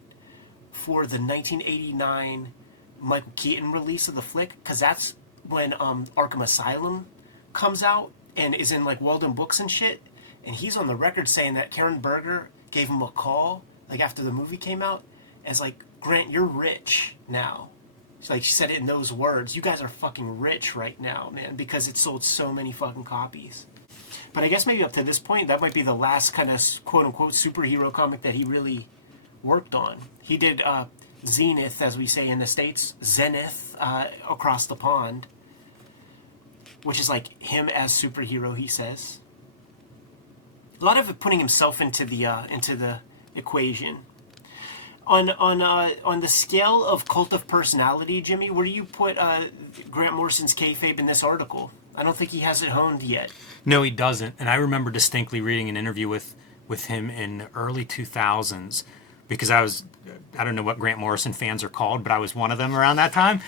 for the 1989 Michael Keaton release of the flick, because that's when Arkham Asylum comes out and is in like Walden Books and shit. And he's on the record saying that Karen Berger gave him a call like after the movie came out as like, Grant, you're rich now. She said it in those words. You guys are fucking rich right now, man, because it sold so many fucking copies. But I guess maybe up to this point, that might be the last kind of quote-unquote superhero comic that he really worked on. He did Zenith, as we say in the States, Zenith, across the pond, which is like him as superhero, he says. A lot of it putting himself into the equation. On the scale of cult of personality, Jimmy, where do you put Grant Morrison's Kayfabe in this article? I don't think he has it honed yet. No, he doesn't. And I remember distinctly reading an interview with him in the early 2000s, because I don't know what Grant Morrison fans are called, but I was one of them around that time.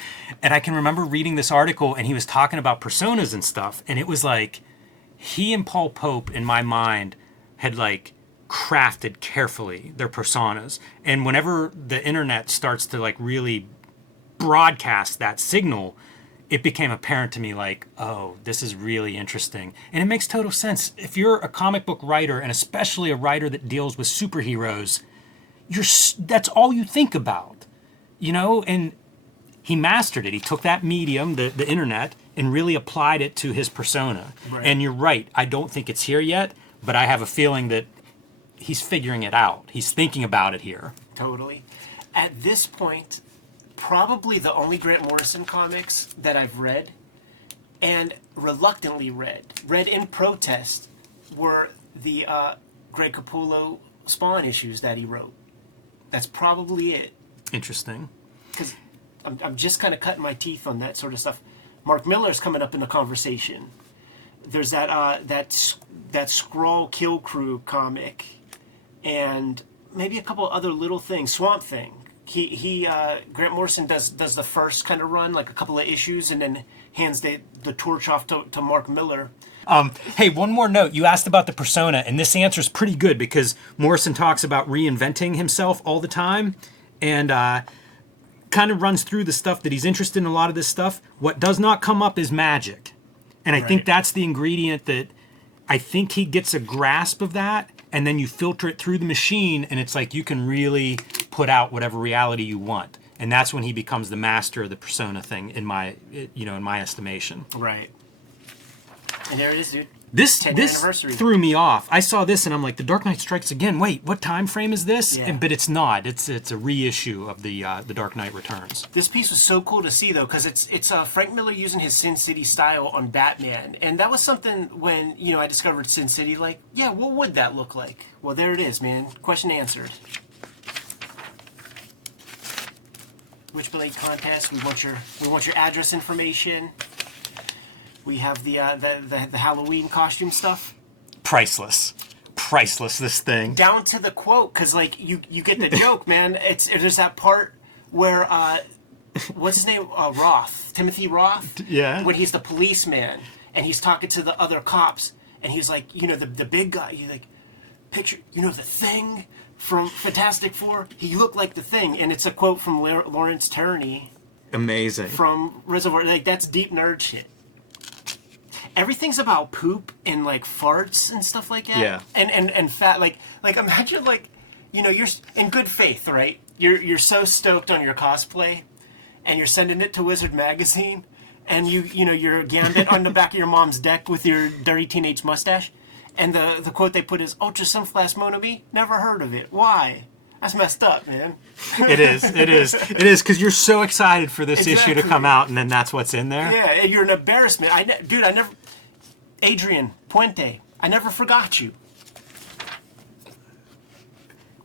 And I can remember reading this article, and he was talking about personas and stuff. And it was like, he and Paul Pope, in my mind, had like crafted carefully their personas. And whenever the internet starts to like really broadcast that signal, it became apparent to me like, oh, this is really interesting. And it makes total sense. If you're a comic book writer, and especially a writer that deals with superheroes, that's all you think about, and he mastered it. He took that medium, the internet, and really applied it to his persona. Right. And you're right, I don't think it's here yet, but I have a feeling that he's figuring it out. He's thinking about it here. Totally. At this point, probably the only Grant Morrison comics that I've read, and reluctantly read in protest, were the Greg Capullo Spawn issues that he wrote. That's probably it. Interesting. Because I'm just kind of cutting my teeth on that sort of stuff. Mark Miller's coming up in the conversation. There's that Skrull Kill Crew comic, and maybe a couple other little things. Swamp Thing. Grant Morrison does the first kind of run, like a couple of issues, and then hands the torch off to Mark Miller. Hey, one more note. You asked about the persona, and this answer is pretty good, because Morrison talks about reinventing himself all the time, and kind of runs through the stuff that he's interested in. A lot of this stuff. What does not come up is magic, and I think that's the ingredient that I think he gets a grasp of that, and then you filter it through the machine, and it's like you can really put out whatever reality you want, and that's when he becomes the master of the persona thing, in my estimation. Right. And there it is, dude. This threw me off. I saw this and I'm like, The Dark Knight Strikes Again. Wait, what time frame is this? Yeah. But it's not. It's a reissue of the Dark Knight Returns. This piece was so cool to see, though, because it's Frank Miller using his Sin City style on Batman, and that was something when I discovered Sin City. Like, yeah, what would that look like? Well, there it is, man. Question answered. Witchblade contest. We want your address information. We have the Halloween costume stuff. Priceless, this thing. Down to the quote, because like you get the joke, man. There's that part where what's his name? Roth, Timothy Roth. Yeah. When he's the policeman and he's talking to the other cops, and he's like, the big guy. You like picture, the Thing from Fantastic Four. He looked like the Thing, and it's a quote from Lawrence Tierney. Amazing. From Reservoir. Like, that's deep nerd shit. Everything's about poop and like farts and stuff like that. Yeah. And fat. Like imagine you're in good faith, right? You're so stoked on your cosplay, and you're sending it to Wizard Magazine, and you're Gambit on the back of your mom's deck with your dirty teenage mustache, and the quote they put is Ultra Sunflash Monobi. Never heard of it. Why? That's messed up, man. It is, because you're so excited for this issue to come out, and then that's what's in there. Yeah, you're an embarrassment. Adrian Puente, I never forgot you.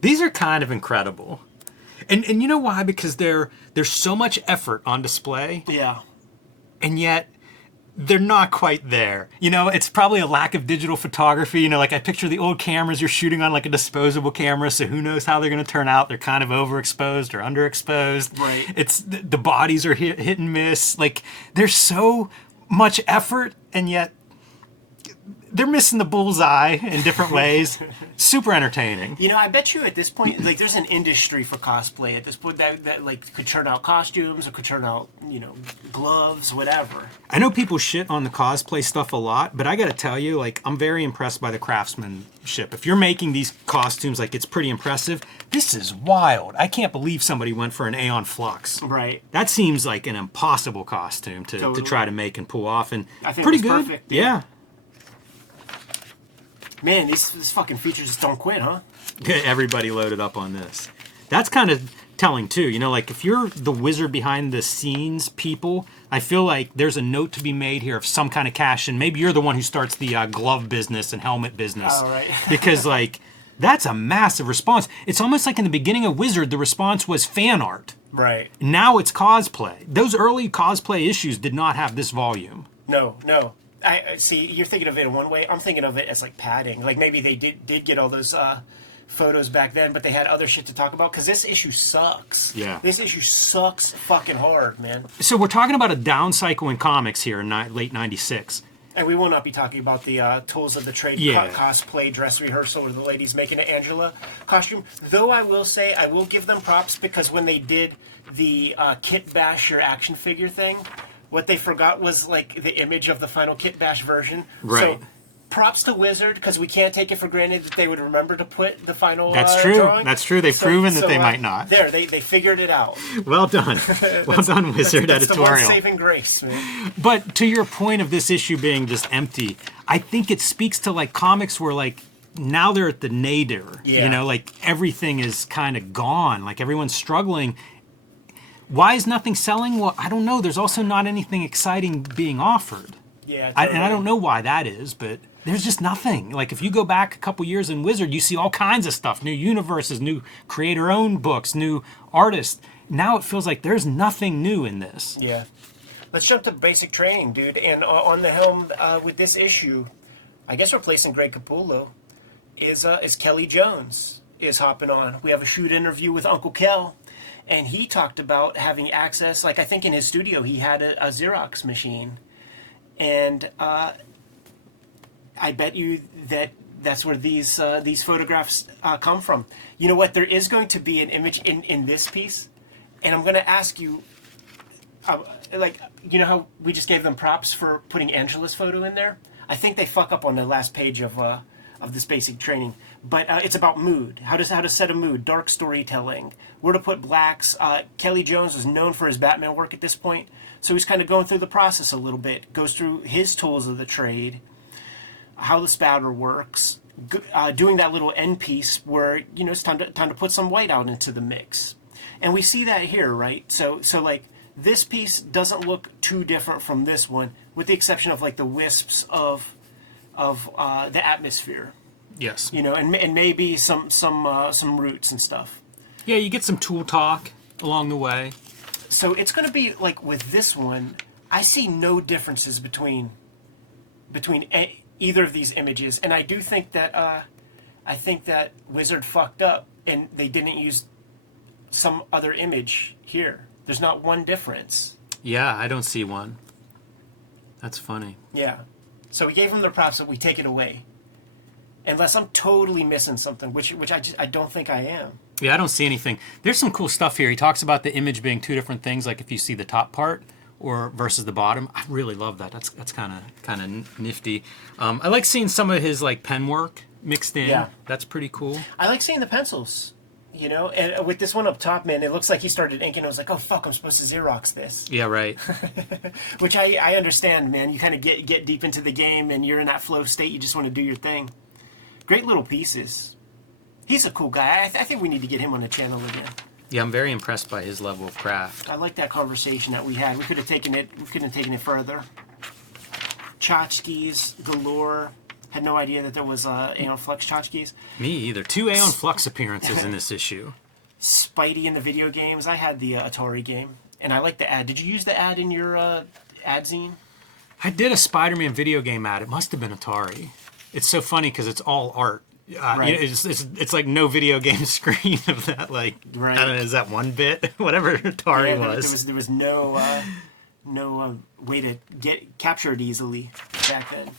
These are kind of incredible. And you know why? Because there's so much effort on display. Yeah. And yet they're not quite there. You know, it's probably a lack of digital photography. You know, like I picture the old cameras you're shooting on like a disposable camera, so who knows how they're going to turn out. They're kind of overexposed or underexposed. Right. It's the bodies are hit and miss. Like there's so much effort, and yet they're missing the bullseye in different ways. Super entertaining. You know, I bet you at this point, like, there's an industry for cosplay at this point that like could turn out costumes or could turn out, you know, gloves, whatever. I know people shit on the cosplay stuff a lot, but I got to tell you, like, I'm very impressed by the craftsmanship. If you're making these costumes, like, it's pretty impressive. This is wild. I can't believe somebody went for an Aeon Flux. Right. That seems like an impossible costume to try to make and pull off, and I think pretty it was good. perfect, Yeah. Man, this fucking features just don't quit, huh? Everybody loaded up on this. That's kind of telling too. You know, like if you're the wizard behind the scenes people, I feel like there's a note to be made here of some kind of cash in. Maybe you're the one who starts the glove business and helmet business. Oh, right. Because like that's a massive response. It's almost like in the beginning of Wizard, the response was fan art. Right. Now it's cosplay. Those early cosplay issues did not have this volume. No. I see. You're thinking of it in one way. I'm thinking of it as like padding. Like maybe they did get all those photos back then, but they had other shit to talk about because this issue sucks. Yeah. This issue sucks fucking hard, man. So we're talking about a down cycle in comics here in late '96. And we will not be talking about the tools of the trade cosplay dress rehearsal or the ladies making an Angela costume. Though I will say, I will give them props because when they did the Kit Basher action figure thing, what they forgot was like the image of the final Kit Bash version. Right. So props to Wizard because we can't take it for granted that they would remember to put the final That's true. drawing. That's true. They've proven that they might not. There, they figured it out. Well done. Well done, Wizard that's editorial. The one saving grace, man. But to your point of this issue being just empty, I think it speaks to like comics where like now they're at the nadir. Yeah. You know, like everything is kind of gone. Like everyone's struggling. Why is nothing selling? Well, I don't know. There's also not anything exciting being offered. Yeah. And I don't know why that is, but there's just nothing. Like if you go back a couple years in Wizard, you see all kinds of stuff, new universes, new creator-owned books, new artists. Now it feels like there's nothing new in this. Yeah. Let's jump to basic training, dude. And on the helm with this issue, I guess replacing Greg Capullo is Kelly Jones is hopping on. We have a shoot interview with Uncle Kel, and he talked about having access. Like I think in his studio he had a Xerox machine, and I bet you that's where these photographs come from. You know what? There is going to be an image in this piece, and I'm going to ask you, like, you know how we just gave them props for putting Angela's photo in there? I think they fuck up on the last page of this basic training. But it's about mood. How to set a mood, dark storytelling, where to put blacks. Kelly Jones is known for his Batman work at this point, so he's kind of going through the process a little bit. Goes through his tools of the trade, how the spatter works, doing that little end piece where it's time to put some white out into the mix, and we see that here, right? So like this piece doesn't look too different from this one, with the exception of like the wisps of the atmosphere. Yes. And maybe some roots and stuff. Yeah, you get some tool talk along the way. So it's going to be like with this one, I see no differences between either of these images, and I do think that Wizard fucked up and they didn't use some other image here. There's not one difference. Yeah, I don't see one. That's funny. Yeah. So we gave them the props, but we take it away. Unless I'm totally missing something, which I don't think I am. Yeah, I don't see anything. There's some cool stuff here. He talks about the image being two different things, like if you see the top part or versus the bottom. I really love that. That's kind of nifty. I like seeing some of his like pen work mixed in. Yeah. That's pretty cool. I like seeing the pencils. And with this one up top, man, it looks like he started inking. I was like, oh fuck, I'm supposed to Xerox this. Yeah, right. Which I understand, man. You kind of get deep into the game and you're in that flow state. You just want to do your thing. Great little pieces. He's a cool guy. I think we need to get him on the channel again. Yeah, I'm very impressed by his level of craft. I like that conversation that we had. We could have taken it further. tchotchkes galore. Had no idea that there was Aeon Flux tchotchkes. Me either. 2 Aeon Flux appearances in this issue. Spidey in the video games. I had the Atari game, and I like the ad. Did you use the ad in your ad zine? I did a Spider-Man video game ad. It must have been Atari. It's so funny because it's all art. Right. You know, it's like no video game screen of that. Like, right. I don't know, is that 1 bit? Whatever Atari was. There was no way to capture it easily back then.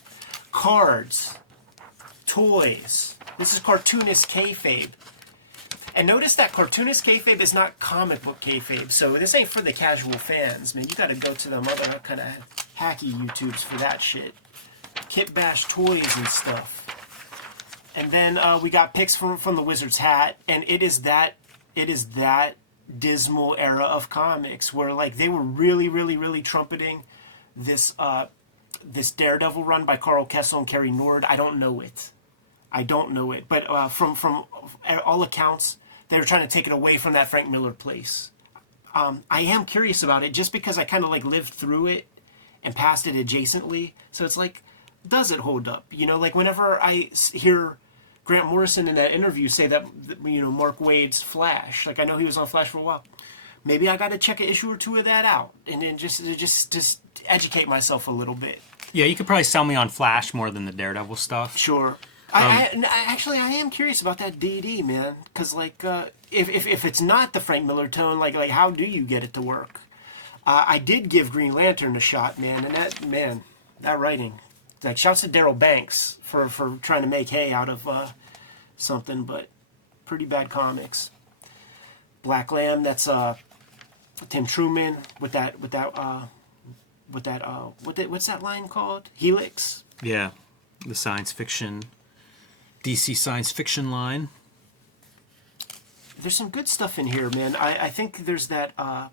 Cards, toys. This is Cartoonist Kayfabe. And notice that Cartoonist Kayfabe is not comic book Kayfabe, so this ain't for the casual fans, man. You gotta go to them other kind of hacky YouTubes for that shit. Kit Bash toys and stuff. And then we got pics from the Wizard's hat, and it is that dismal era of comics where like they were really trumpeting this this Daredevil run by Carl Kessel and Kerry Nord. I don't know it, but from all accounts, they were trying to take it away from that Frank Miller place. I am curious about it just because I kind of like lived through it and passed it adjacently. So it's like, does it hold up? You know, like whenever I hear Grant Morrison in that interview say that, you know, Mark Waid's Flash, like I know he was on Flash for a while. Maybe I got to check an issue or 2 of that out and then just educate myself a little bit. Yeah, you could probably sell me on Flash more than the Daredevil stuff. Sure. I am curious about that DD, man, because like if it's not the Frank Miller tone, like how do you get it to work? I did give Green Lantern a shot, man, and that writing, like shouts to Daryl Banks for trying to make hay out of something, but pretty bad comics. Black Lamb, that's Tim Truman with what's that line called? Helix. Yeah, the science fiction. DC science fiction line. There's some good stuff in here, man. I think there's that.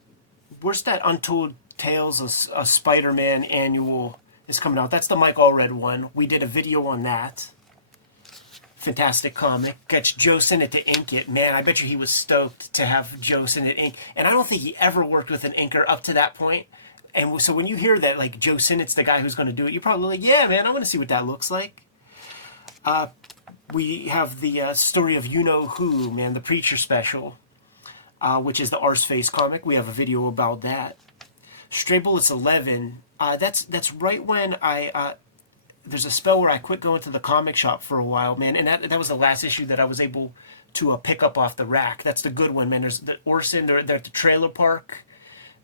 Where's that Untold Tales of Spider-Man annual is coming out? That's the Mike Allred one. We did a video on that. Fantastic comic. Gets Joe Sinnott to ink it. Man, I bet you he was stoked to have Joe Sinnott ink. And I don't think he ever worked with an inker up to that point. And so when you hear that, like, Joe Sinnott's the guy who's going to do it, you're probably like, yeah, man, I want to see what that looks like. We have the story of You-Know-Who, man, the Preacher special, which is the Arseface comic. We have a video about that. Stray Bullets 11, that's right when there's a spell where I quit going to the comic shop for a while, man, and that was the last issue that I was able to pick up off the rack. That's the good one, man. There's the Orson, they're at the trailer park.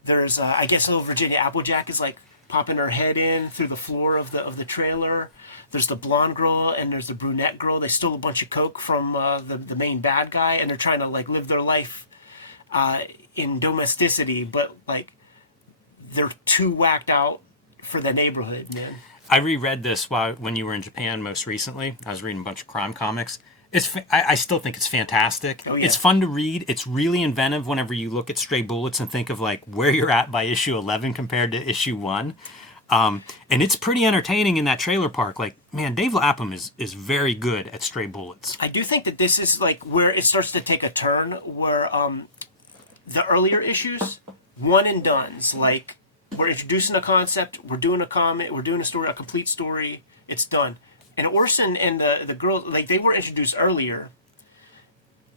There's, I guess, little Virginia Applejack is like popping her head in through the floor of the trailer. There's the blonde girl and there's the brunette girl. They stole a bunch of coke from the main bad guy, and they're trying to like live their life in domesticity, but like they're too whacked out for the neighborhood, man. I reread this when you were in Japan most recently. I was reading a bunch of crime comics. I still think it's fantastic. Oh, yeah. It's fun to read. It's really inventive whenever you look at Stray Bullets and think of like where you're at by issue 11 compared to issue 1. And it's pretty entertaining in that trailer park. Like, man, Dave Lapham is very good at Stray Bullets. I do think that this is like where it starts to take a turn where the earlier issues, one and dones, like we're introducing a concept, we're doing a comic, we're doing a story, a complete story, it's done. And Orson and the girl, like they were introduced earlier,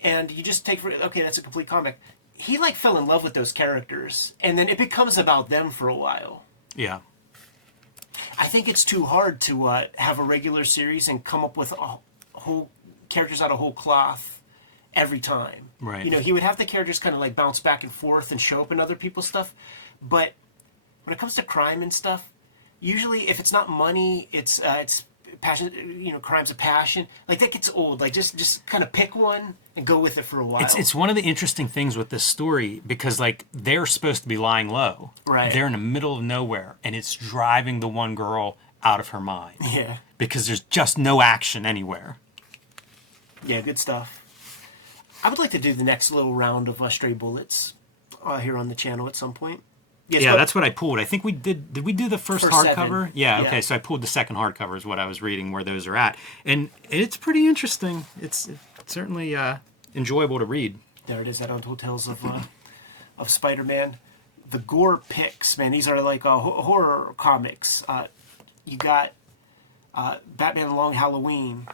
and you just take okay, that's a complete comic. He like fell in love with those characters, and then it becomes about them for a while. Yeah. I think it's too hard to have a regular series and come up with whole characters out of whole cloth every time. Right. You know, he would have the characters kind of like bounce back and forth and show up in other people's stuff, but when it comes to crime and stuff, usually if it's not money, it's passion, you know, crimes of passion. Like that gets old. Like just kind of pick one and go with it for a while. It's one of the interesting things with this story because like they're supposed to be lying low. Right. They're in the middle of nowhere and it's driving the one girl out of her mind. Yeah. Because there's just no action anywhere. Yeah, good stuff. I would like to do the next little round of Stray Bullets here on the channel at some point. Yes, yeah, that's what I pulled. I think we did. Did we do the first hardcover? Yeah, yeah. Okay. So I pulled the second hardcover is what I was reading where those are at, and it's pretty interesting. It's certainly enjoyable to read. There it is. That Untold Tales of Spider-Man. The gore picks, man. These are like horror comics. You got Batman Long Halloween,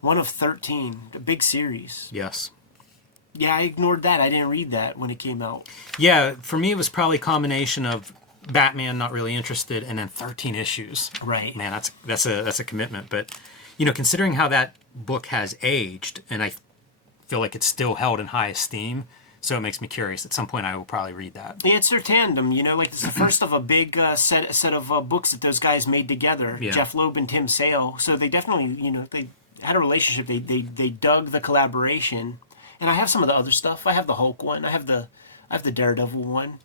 one of 13, a big series. Yes. Yeah, I ignored that. I didn't read that when it came out. Yeah, for me it was probably a combination of Batman not really interested and then 13 issues. Right. Man, that's a commitment. But you know, considering how that book has aged, and I feel like it's still held in high esteem, so it makes me curious. At some point, I will probably read that. Yeah, it's their tandem. You know, like it's the first of a big set of books that those guys made together. Yeah. Jeff Loeb and Tim Sale. So they definitely, you know, they had a relationship. They dug the collaboration. And I have some of the other stuff. I have the Hulk one. I have the Daredevil one.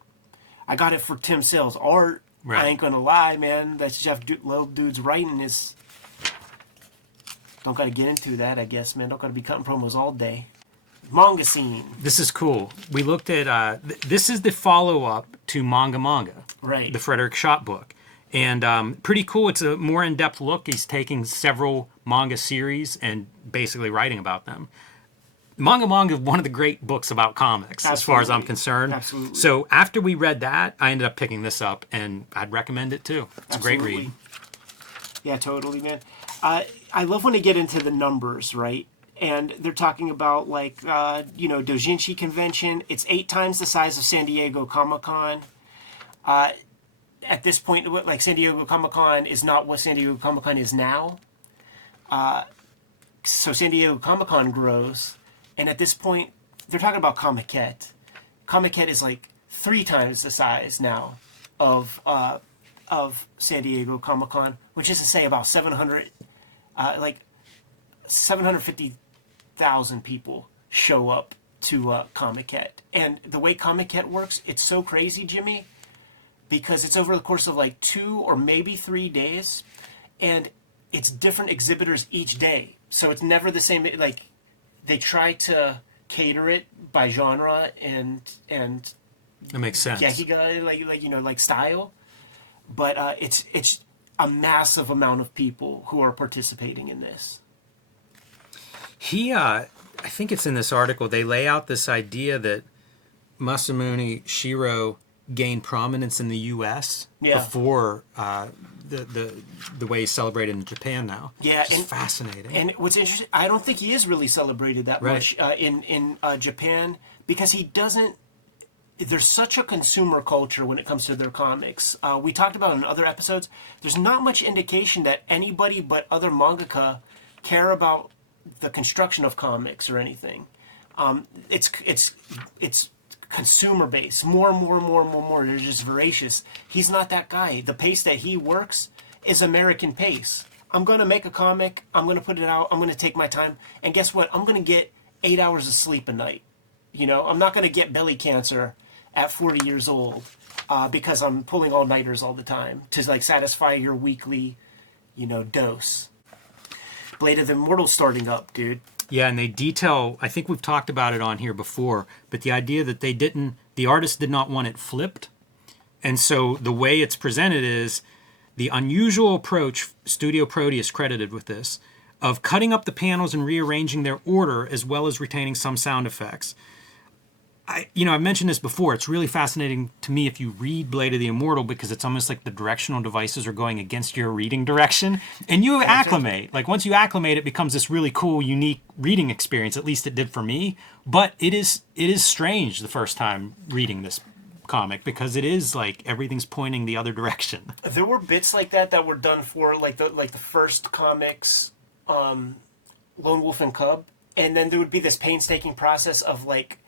I got it for Tim Sale's art. Right. I ain't gonna lie, man. That's Jeff Loeb dude's writing is. Don't gotta get into that, I guess, man. Don't gotta be cutting promos all day. Manga scene. This is cool. We looked at. This is the follow-up to Manga, right? The Frederick Schott book, and pretty cool. It's a more in-depth look. He's taking several manga series and basically writing about them. Manga is one of the great books about comics, Absolutely. As far as I'm concerned. Absolutely. So after we read that, I ended up picking this up, and I'd recommend it too. It's Absolutely. A great read. Yeah, totally, man. I love when they get into the numbers, right? And they're talking about, like, Dojinshi Convention. It's 8 times the size of San Diego Comic-Con. At this point, like, San Diego Comic-Con is not what San Diego Comic-Con is now. So San Diego Comic-Con grows. And at this point, they're talking about Comiket. Comiket is, like, 3 times the size now of San Diego Comic-Con, which is to say about 750,000 people show up to Comiket. And the way Comiket works, it's so crazy, Jimmy, because it's over the course of like 2 or maybe 3 days, and it's different exhibitors each day. So it's never the same. Like, they try to cater it by genre and that makes sense. Gekiga, like style. But it's a massive amount of people who are participating in this. I think it's in this article, they lay out this idea that Masamune Shirow gained prominence in the U.S. Before the way he's celebrated in Japan now. Yeah, it's fascinating. And what's interesting, I don't think he is really celebrated that much in Japan, because he doesn't. There's such a consumer culture when it comes to their comics. We talked about in other episodes. There's not much indication that anybody but other mangaka care about the construction of comics or anything. It's consumer based. More. They're just voracious. He's not that guy. The pace that he works is American pace. I'm going to make a comic. I'm going to put it out. I'm going to take my time. And guess what? I'm going to get 8 hours of sleep a night. You know, I'm not going to get belly cancer at 40 years old because I'm pulling all-nighters all the time to like satisfy your weekly, dose. Blade of the Immortal starting up, dude. Yeah, and they detail, I think we've talked about it on here before, but the idea that the artist did not want it flipped. And so the way it's presented is the unusual approach, Studio Proteus credited with this, of cutting up the panels and rearranging their order as well as retaining some sound effects. I've mentioned this before. It's really fascinating to me if you read Blade of the Immortal, because it's almost like the directional devices are going against your reading direction. And you acclimate. Like, once you acclimate, it becomes this really cool, unique reading experience. At least it did for me. But it is strange the first time reading this comic, because it is like everything's pointing the other direction. There were bits like that were done for like the first comics, Lone Wolf and Cub. And then there would be this painstaking process of like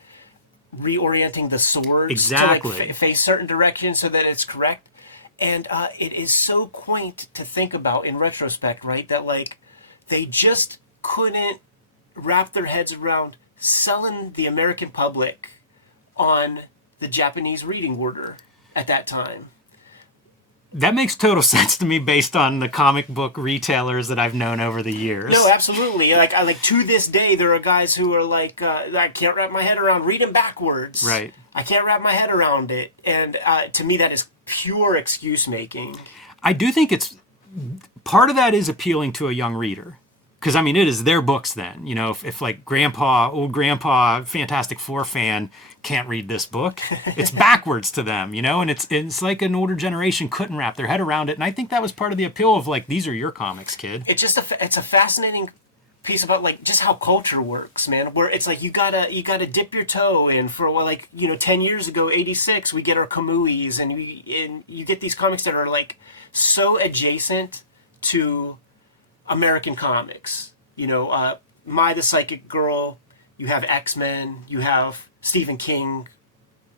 reorienting the swords to like face certain directions so that it's correct. And it is so quaint to think about in retrospect, right? That like they just couldn't wrap their heads around selling the American public on the Japanese reading order at that time. That makes total sense to me based on the comic book retailers that I've known over the years. No, absolutely. Like to this day, there are guys who are like, I can't wrap my head around reading backwards. Right. I can't wrap my head around it. And to me, that is pure excuse making. I do think part of that is appealing to a young reader. Because, I mean, it is their books then. You know, if like old grandpa, Fantastic Four fan can't read this book, it's backwards to them, you know? And it's like an older generation couldn't wrap their head around it. And I think that was part of the appeal of, like, these are your comics, kid. It's just it's a fascinating piece about, like, just how culture works, man. Where it's like you gotta dip your toe in for a while. Like, you know, 10 years ago, 86, we get our Kamuis, and you get these comics that are, like, so adjacent to American comics. You know, My the Psychic Girl, you have X-Men, you have Stephen King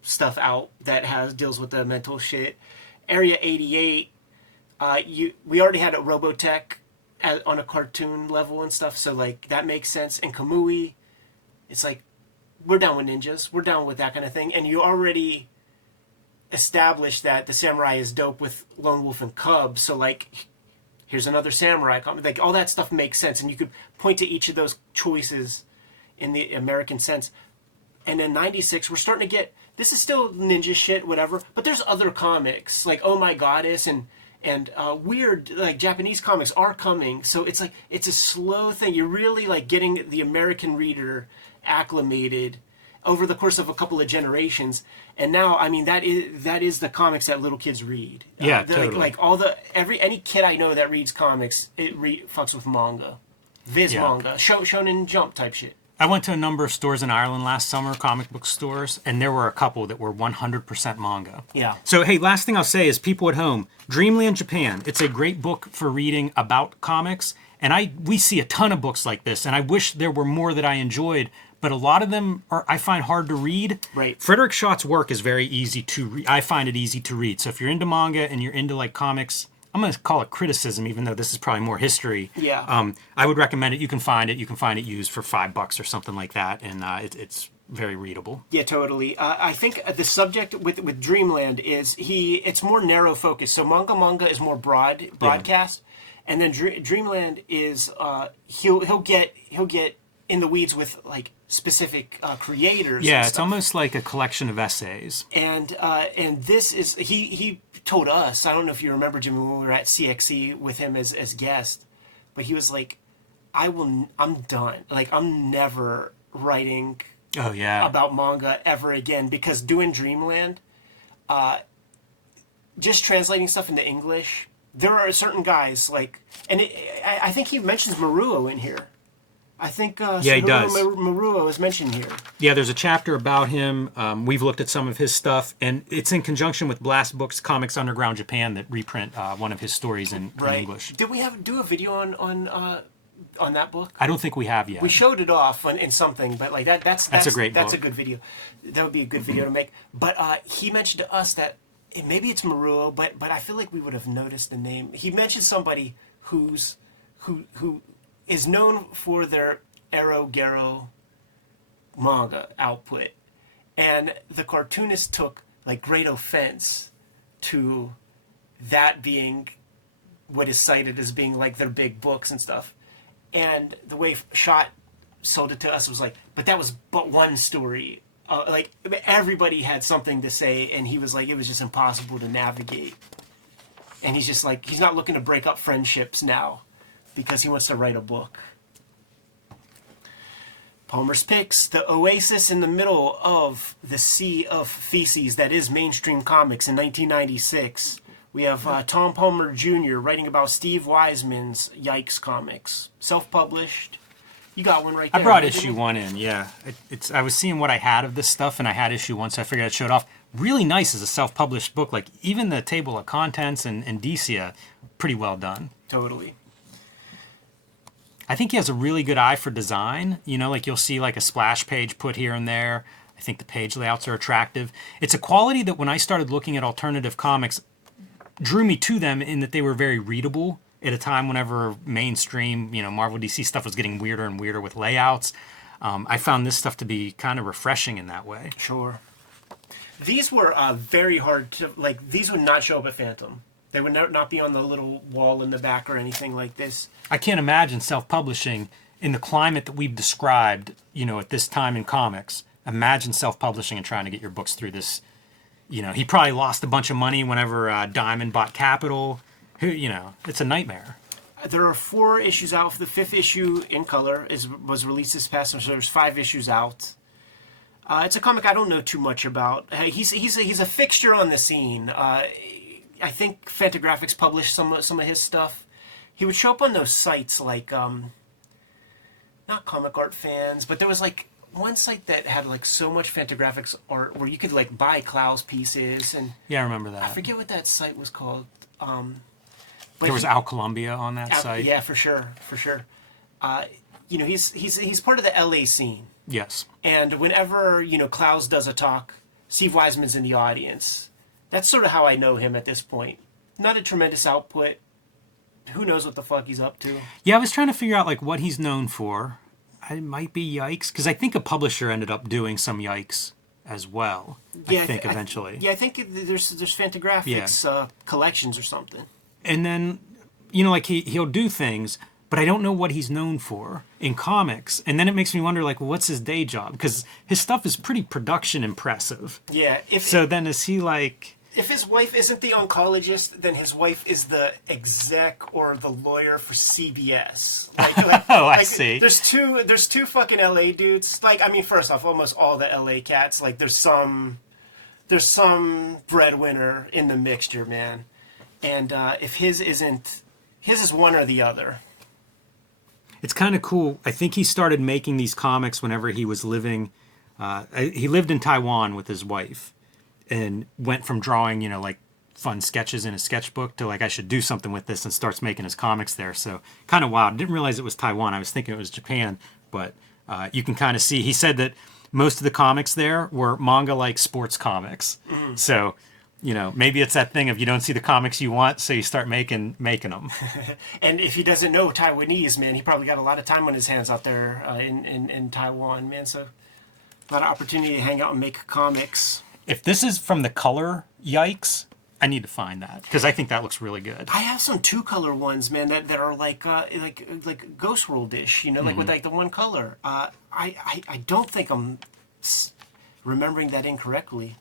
stuff out that deals with the mental shit. Area 88, we already had a Robotech on a cartoon level and stuff, so, like, that makes sense. And Kamui, it's like, we're down with ninjas, we're down with that kind of thing, and you already established that the samurai is dope with Lone Wolf and Cub, so, like, here's another samurai comic. Like, all that stuff makes sense, and you could point to each of those choices in the American sense. And then 96, we're starting to get, this is still ninja shit, whatever, but there's other comics, like Oh My Goddess, and weird, like, Japanese comics are coming. So it's like, it's a slow thing. You're really, like, getting the American reader acclimated over the course of a couple of generations. And now, I mean, that is the comics that little kids read. Yeah, totally. Like any kid I know that reads comics, fucks with manga. Manga. Shonen Jump type shit. I went to a number of stores in Ireland last summer, comic book stores, and there were a couple that were 100% manga. Yeah. So, hey, last thing I'll say is, people at home, Dreamland Japan. It's a great book for reading about comics, and we see a ton of books like this, and I wish there were more that I enjoyed, but a lot of them I find hard to read. Right. Frederick Schott's work is very easy to read. I find it easy to read. So if you're into manga and you're into, like, comics, I'm going to call it criticism, even though this is probably more history. Yeah. I would recommend it. You can find it. You can find it used for $5 or something like that, and it's very readable. Yeah, totally. I think the subject with Dreamland is it's more narrow focus. So manga is more broadcast, and then Dreamland is he'll get in the weeds with, like, specific creators. Yeah, and it's stuff. almost like a collection of essays. And this is he told us, I don't know if you remember, Jimmy, when we were at CXC with him as guest, but he was like, I'm done. Like, I'm never writing about manga ever again, because doing Dreamland, just translating stuff into English, there are certain guys, like, and I think he mentions Maruo in here. I think he does. Maruo is mentioned here. Yeah, there's a chapter about him. We've looked at some of his stuff, and it's in conjunction with Blast Books Comics Underground Japan that reprint one of his stories in English. Did we do a video on that book? I don't think we have yet. We showed it off in something, but, like, that's a great book. That's a good video. That would be a good video to make. But he mentioned to us that maybe it's Maruo, but I feel like we would have noticed the name. He mentioned somebody who is known for their Ero-Gero manga output. And the Cartoonist took, like, great offense to that being what is cited as being, like, their big books and stuff. And the way Schott sold it to us was like, but that was but one story. Like, everybody had something to say, and he was like, it was just impossible to navigate. And he's just like, he's not looking to break up friendships now, because he wants to write a book. Palmer's Picks, the oasis in the middle of the sea of feces that is mainstream comics in 1996. We have Tom Palmer Jr. writing about Steve Wiseman's Yikes comics. Self-published. You got one right there. I brought issue 1 in, yeah. I was seeing what I had of this stuff, and I had issue 1, so I figured I'd show it off. Really nice as a self-published book. Like, even the table of contents and Indicia, pretty well done. Totally. I think he has a really good eye for design. You know, like, you'll see, like, a splash page put here and there. I think the page layouts are attractive. It's a quality that when I started looking at alternative comics, drew me to them in that they were very readable at a time whenever mainstream, you know, Marvel DC stuff was getting weirder and weirder with layouts. I found this stuff to be kind of refreshing in that way. Sure. These were very hard to, like, these would not show up at Phantom. They would not be on the little wall in the back or anything like this. I can't imagine self-publishing in the climate that we've described, you know, at this time in comics. Imagine self-publishing and trying to get your books through this. You know, he probably lost a bunch of money whenever Diamond bought Capital. You know, it's a nightmare. there are 4 issues out. The 5th issue in color was released this past summer, so there's 5 issues out. It's a comic I don't know too much about. He's a fixture on the scene. I think Fantagraphics published some of his stuff. He would show up on those sites like not Comic Art Fans, but there was like one site that had like so much Fantagraphics art where you could like buy Klaus pieces, and Yeah, I remember that. I forget what that site was called. There was Al Columbia on that site. Yeah, for sure. You know, he's part of the LA scene. Yes. And whenever, you know, Klaus does a talk, Steve Wiseman's in the audience. That's sort of how I know him at this point. Not a tremendous output. Who knows what the fuck he's up to? Yeah, I was trying to figure out like what he's known for. It might be Yikes, because I think a publisher ended up doing some Yikes as well. Yeah, I think eventually. I think there's Fantagraphics collections or something. And then, you know, like he'll do things, but I don't know what he's known for in comics. And then it makes me wonder, like, what's his day job? Because his stuff is pretty production impressive. Yeah. Then is he like... If his wife isn't the oncologist, then his wife is the exec or the lawyer for CBS. I see. There's two fucking LA dudes. Like, I mean, first off, almost all the LA cats. Like, there's some breadwinner in the mixture, man. And if his is one or the other. It's kind of cool. I think he started making these comics whenever he was living. He lived in Taiwan with his wife. And went from drawing, you know, like fun sketches in a sketchbook to like, I should do something with this, and starts making his comics there. So kind of wild. Didn't realize it was Taiwan. I was thinking it was Japan, but you can kind of see. He said that most of the comics there were manga-like sports comics. Mm-hmm. So, you know, maybe it's that thing of you don't see the comics you want, so you start making them. And if he doesn't know Taiwanese, man, he probably got a lot of time on his hands out there in Taiwan, man. So a lot of opportunity to hang out and make comics. If this is from the color Yikes, I need to find that because I think that looks really good. I have some 2-color ones, man, that are like Ghost World-ish, you know, like with like the one color. I don't think I'm remembering that incorrectly.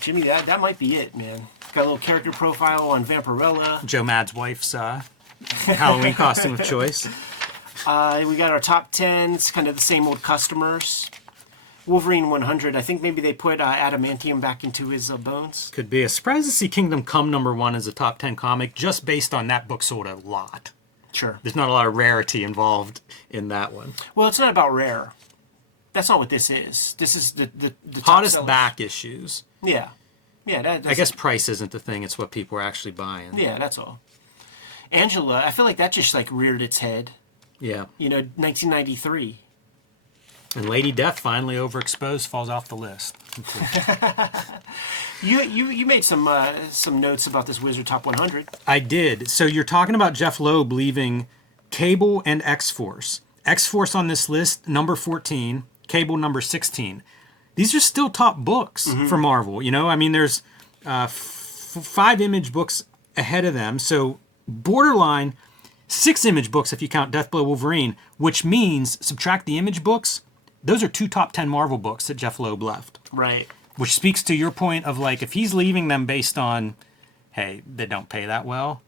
Jimmy, that might be it, man. Got a little character profile on Vampirella. Joe Mad's wife's Halloween costume of choice. We got our top 10. It's kind of the same old customers. Wolverine 100. I think maybe they put adamantium back into his bones. Could be. A surprise to see Kingdom Come #1 as a top 10 comic, just based on that book sold a lot. Sure. There's not a lot of rarity involved in that one. Well, it's not about rare. That's not what this is. This is the hottest back issues. Yeah. Yeah. I guess price isn't the thing. It's what people are actually buying. Yeah, that's all. Angela, I feel like that just like reared its head. Yeah. You know, 1993. And Lady Death, finally overexposed, falls off the list. You made some notes about this Wizard Top 100. I did. So you're talking about Jeff Loeb leaving Cable and X-Force. X-Force on this list, number 14. Cable, number 16. These are still top books for Marvel. You know, I mean, there's 5 Image books ahead of them. So borderline 6 Image books if you count Deathblow Wolverine, which means subtract the Image books. Those are 2 top 10 Marvel books that Jeff Loeb left. Right. Which speaks to your point of like, if he's leaving them based on, hey, they don't pay that well.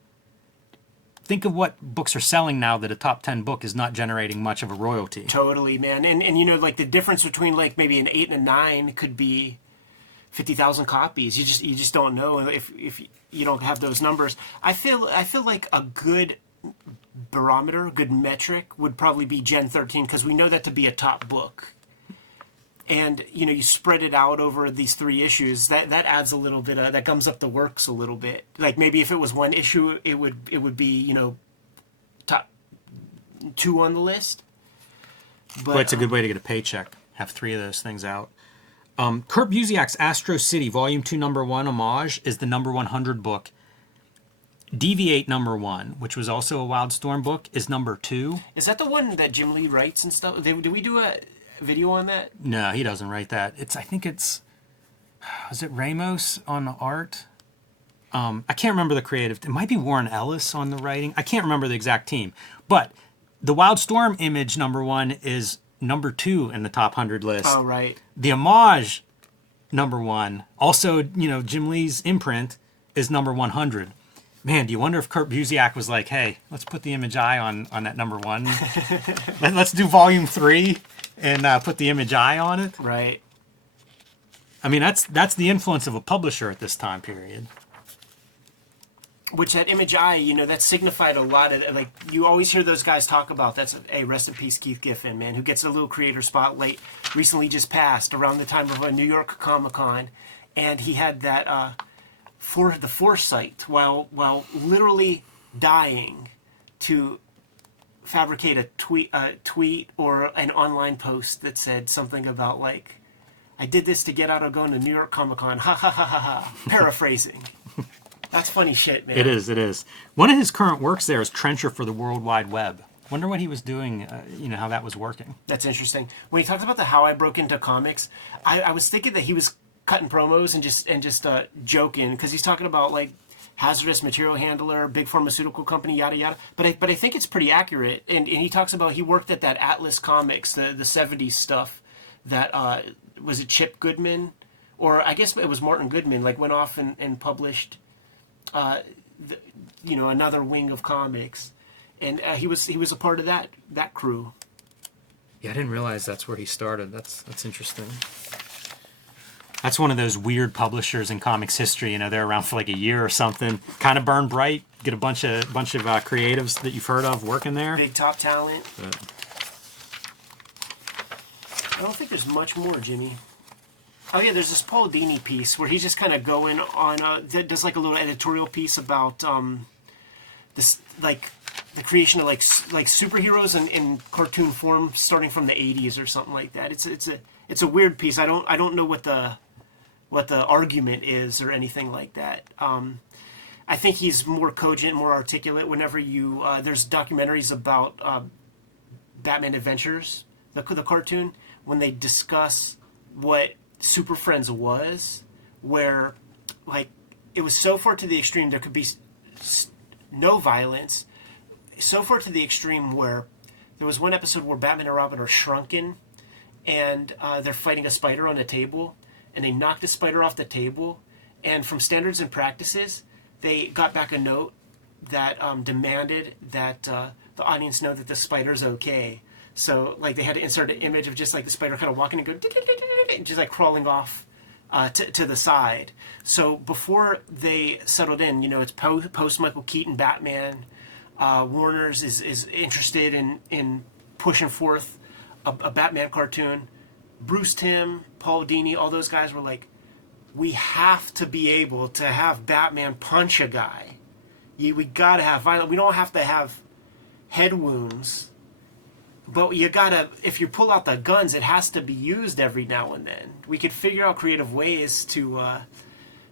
Think of what books are selling now that a top 10 book is not generating much of a royalty. Totally, man. And you know, like the difference between like maybe an 8 and a 9 could be 50,000 copies. You just don't know if you don't have those numbers. I feel like a good barometer, good metric would probably be Gen 13 because we know that to be a top book. And you know, you spread it out over these 3 issues. That adds a little bit. That gums up the works a little bit. Like maybe if it was 1 issue, it would be, you know, top 2 on the list. But it's a good way to get a paycheck. Have 3 of those things out. Kurt Busiek's Astro City Volume 2 #1 homage is the number 100 book. Deviate #1, which was also a Wildstorm book, is number 2. Is that the one that Jim Lee writes and stuff? Did we do a video on that? No, he doesn't write that. I think is it Ramos on the art? I can't remember the creative. It might be Warren Ellis on the writing. I can't remember the exact team. But the Wildstorm Image #1 is number 2 in the top 100 list. Oh, right. The homage #1, also, you know, Jim Lee's imprint, is number 100. Man, do you wonder if Kurt Busiek was like, hey, let's put the Image Eye on that number 1. Let's do volume 3 and put the Image Eye on it. Right. I mean, that's the influence of a publisher at this time period. Which that Image Eye, you know, that signified a lot of, like, you always hear those guys talk about, that's, hey, rest in peace, Keith Giffen, man, who gets a little creator spotlight, recently just passed around the time of a New York Comic-Con, and he had that, for the foresight, while literally dying, to fabricate a tweet or an online post that said something about, like, I did this to get out of going to New York Comic-Con, ha ha ha ha ha, paraphrasing. That's funny shit, man. It is. One of his current works there is Trencher for the World Wide Web. Wonder what he was doing, how that was working. That's interesting. When he talked about how I broke into comics, I was thinking that he was cutting promos and just joking, because he's talking about, like, hazardous material handler, big pharmaceutical company, yada yada. But I think it's pretty accurate. And he talks about he worked at that Atlas Comics, the 70s stuff. That was it Chip Goodman, or I guess it was Martin Goodman. Like, went off and published. Another wing of comics, and he was a part of that crew. Yeah, I didn't realize that's where he started. That's interesting. That's one of those weird publishers in comics history. You know, they're around for like a year or something. Kind of burn bright. Get a bunch of creatives that you've heard of working there. Big top talent. I don't think there's much more, Jimmy. Oh yeah, there's this Paul Dini piece where he's just kind of going on, does like a little editorial piece about this, like, the creation of like superheroes in cartoon form starting from the 80s or something like that. It's a weird piece. I don't know what the argument is or anything like that. I think he's more cogent, more articulate. Whenever there's documentaries about Batman Adventures, the cartoon, when they discuss what Super Friends was, where, like, it was so far to the extreme there could be no violence, so far to the extreme where there was one episode where Batman and Robin are shrunken and they're fighting a spider on a table, and they knocked the spider off the table, and from standards and practices they got back a note that demanded that the audience know that the spider's okay. So, like, they had to insert an image of just, like, the spider kind of walking and going, just, like, crawling off to the side. So, before they settled in, it's post-Michael Keaton Batman. Warner's is interested in pushing forth a Batman cartoon. Bruce Timm, Paul Dini, all those guys were like, we have to be able to have Batman punch a guy. We got to have violence. We don't have to have head wounds. But you gotta, if you pull out the guns, it has to be used every now and then. We could figure out creative ways to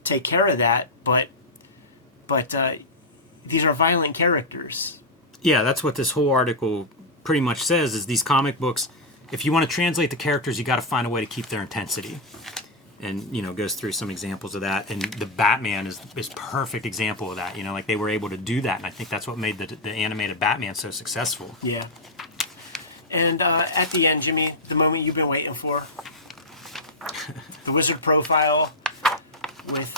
take care of that, but these are violent characters. Yeah, that's what this whole article pretty much says, is these comic books, if you want to translate the characters, you got to find a way to keep their intensity. And, goes through some examples of that. And the Batman is perfect example of that. Like, they were able to do that, and I think that's what made the animated Batman so successful. Yeah. And at the end, Jimmy, the moment you've been waiting for, the Wizard profile with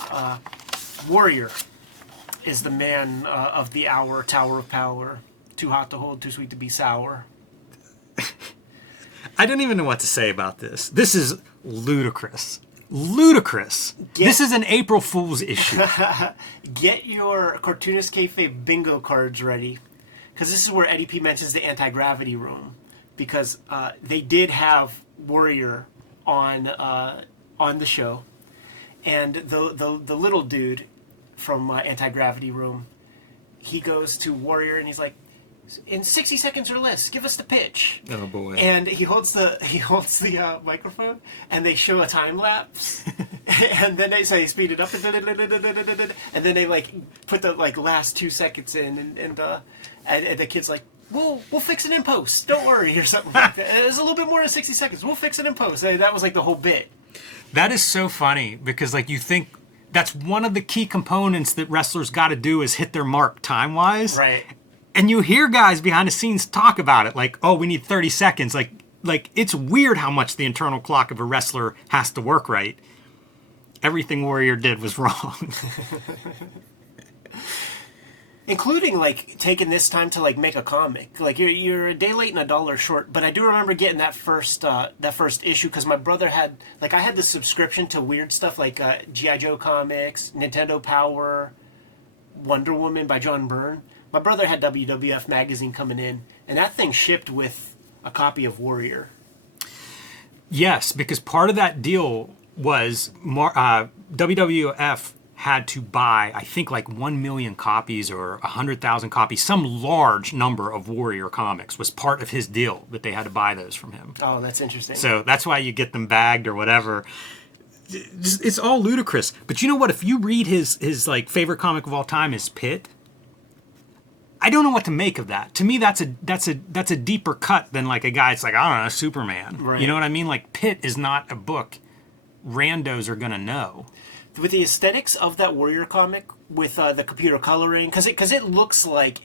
Warrior is the man of the hour, Tower of Power. Too hot to hold, too sweet to be sour. I don't even know what to say about this. This is ludicrous. Ludicrous. This is an April Fool's issue. Get your Cartoonist Kayfabe bingo cards ready, because this is where Eddie P mentions the anti-gravity room. Because they did have Warrior on the show, and the little dude from Anti-Gravity Room, he goes to Warrior and he's like, in 60 seconds or less, give us the pitch. Oh boy! And he holds the microphone, and they show a time lapse, and then they say speed it up, and then they like put the like last 2 seconds in, and the kid's like, We'll fix it in post. Don't worry, or something like that. It was a little bit more than 60 seconds. We'll fix it in post. That was like the whole bit. That is so funny, because like you think that's one of the key components that wrestlers got to do is hit their mark time-wise. Right. And you hear guys behind the scenes talk about it, like, oh, we need 30 seconds. Like it's weird how much the internal clock of a wrestler has to work right. everything Warrior did was wrong. Including, like, taking this time to, like, make a comic. Like, you're a day late and a dollar short. But I do remember getting that first issue because my brother had, like, I had the subscription to weird stuff like G.I. Joe comics, Nintendo Power, Wonder Woman by John Byrne. My brother had WWF magazine coming in, and that thing shipped with a copy of Warrior. Yes, because part of that deal was WWF had to buy, I think, like 1 million copies or 100,000 copies. Some large number of Warrior comics was part of his deal that they had to buy those from him. Oh, that's interesting. So that's why you get them bagged or whatever. It's all ludicrous. But you know what? If you read his like favorite comic of all time is Pitt, I don't know what to make of that. To me, that's a deeper cut than like a guy. It's like, I don't know, Superman. Right. You know what I mean? Like Pitt is not a book randos are gonna know. With the aesthetics of that Warrior comic, with the computer coloring, because it looks like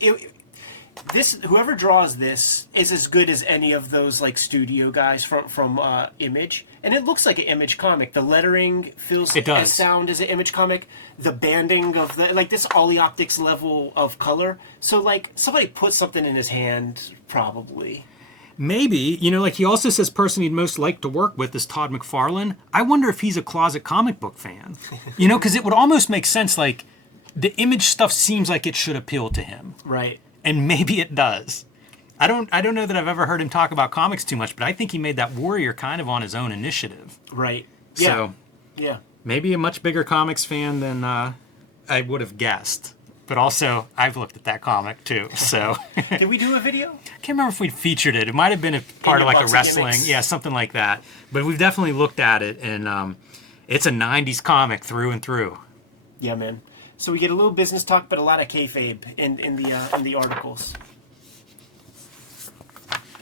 whoever draws this is as good as any of those like studio guys from Image, and it looks like an Image comic. The lettering feels as sound as an Image comic. The banding of this Ollie Optics level of color. So like somebody put something in his hand, probably. Maybe, you know, like he also says person he'd most like to work with is Todd McFarlane. I wonder if he's a closet comic book fan. You know, because it would almost make sense, like, the Image stuff seems like it should appeal to him. Right. And maybe it does. I don't know that I've ever heard him talk about comics too much, but I think he made that Warrior kind of on his own initiative. Right. Yeah. So, yeah. Maybe a much bigger comics fan than I would have guessed. But also, I've looked at that comic, too, so... Did we do a video? I can't remember if we featured it. It might have been a part of, like, a wrestling... Gimmicks. Yeah, something like that. But we've definitely looked at it, and it's a 90s comic through and through. Yeah, man. So we get a little business talk, but a lot of kayfabe in the articles.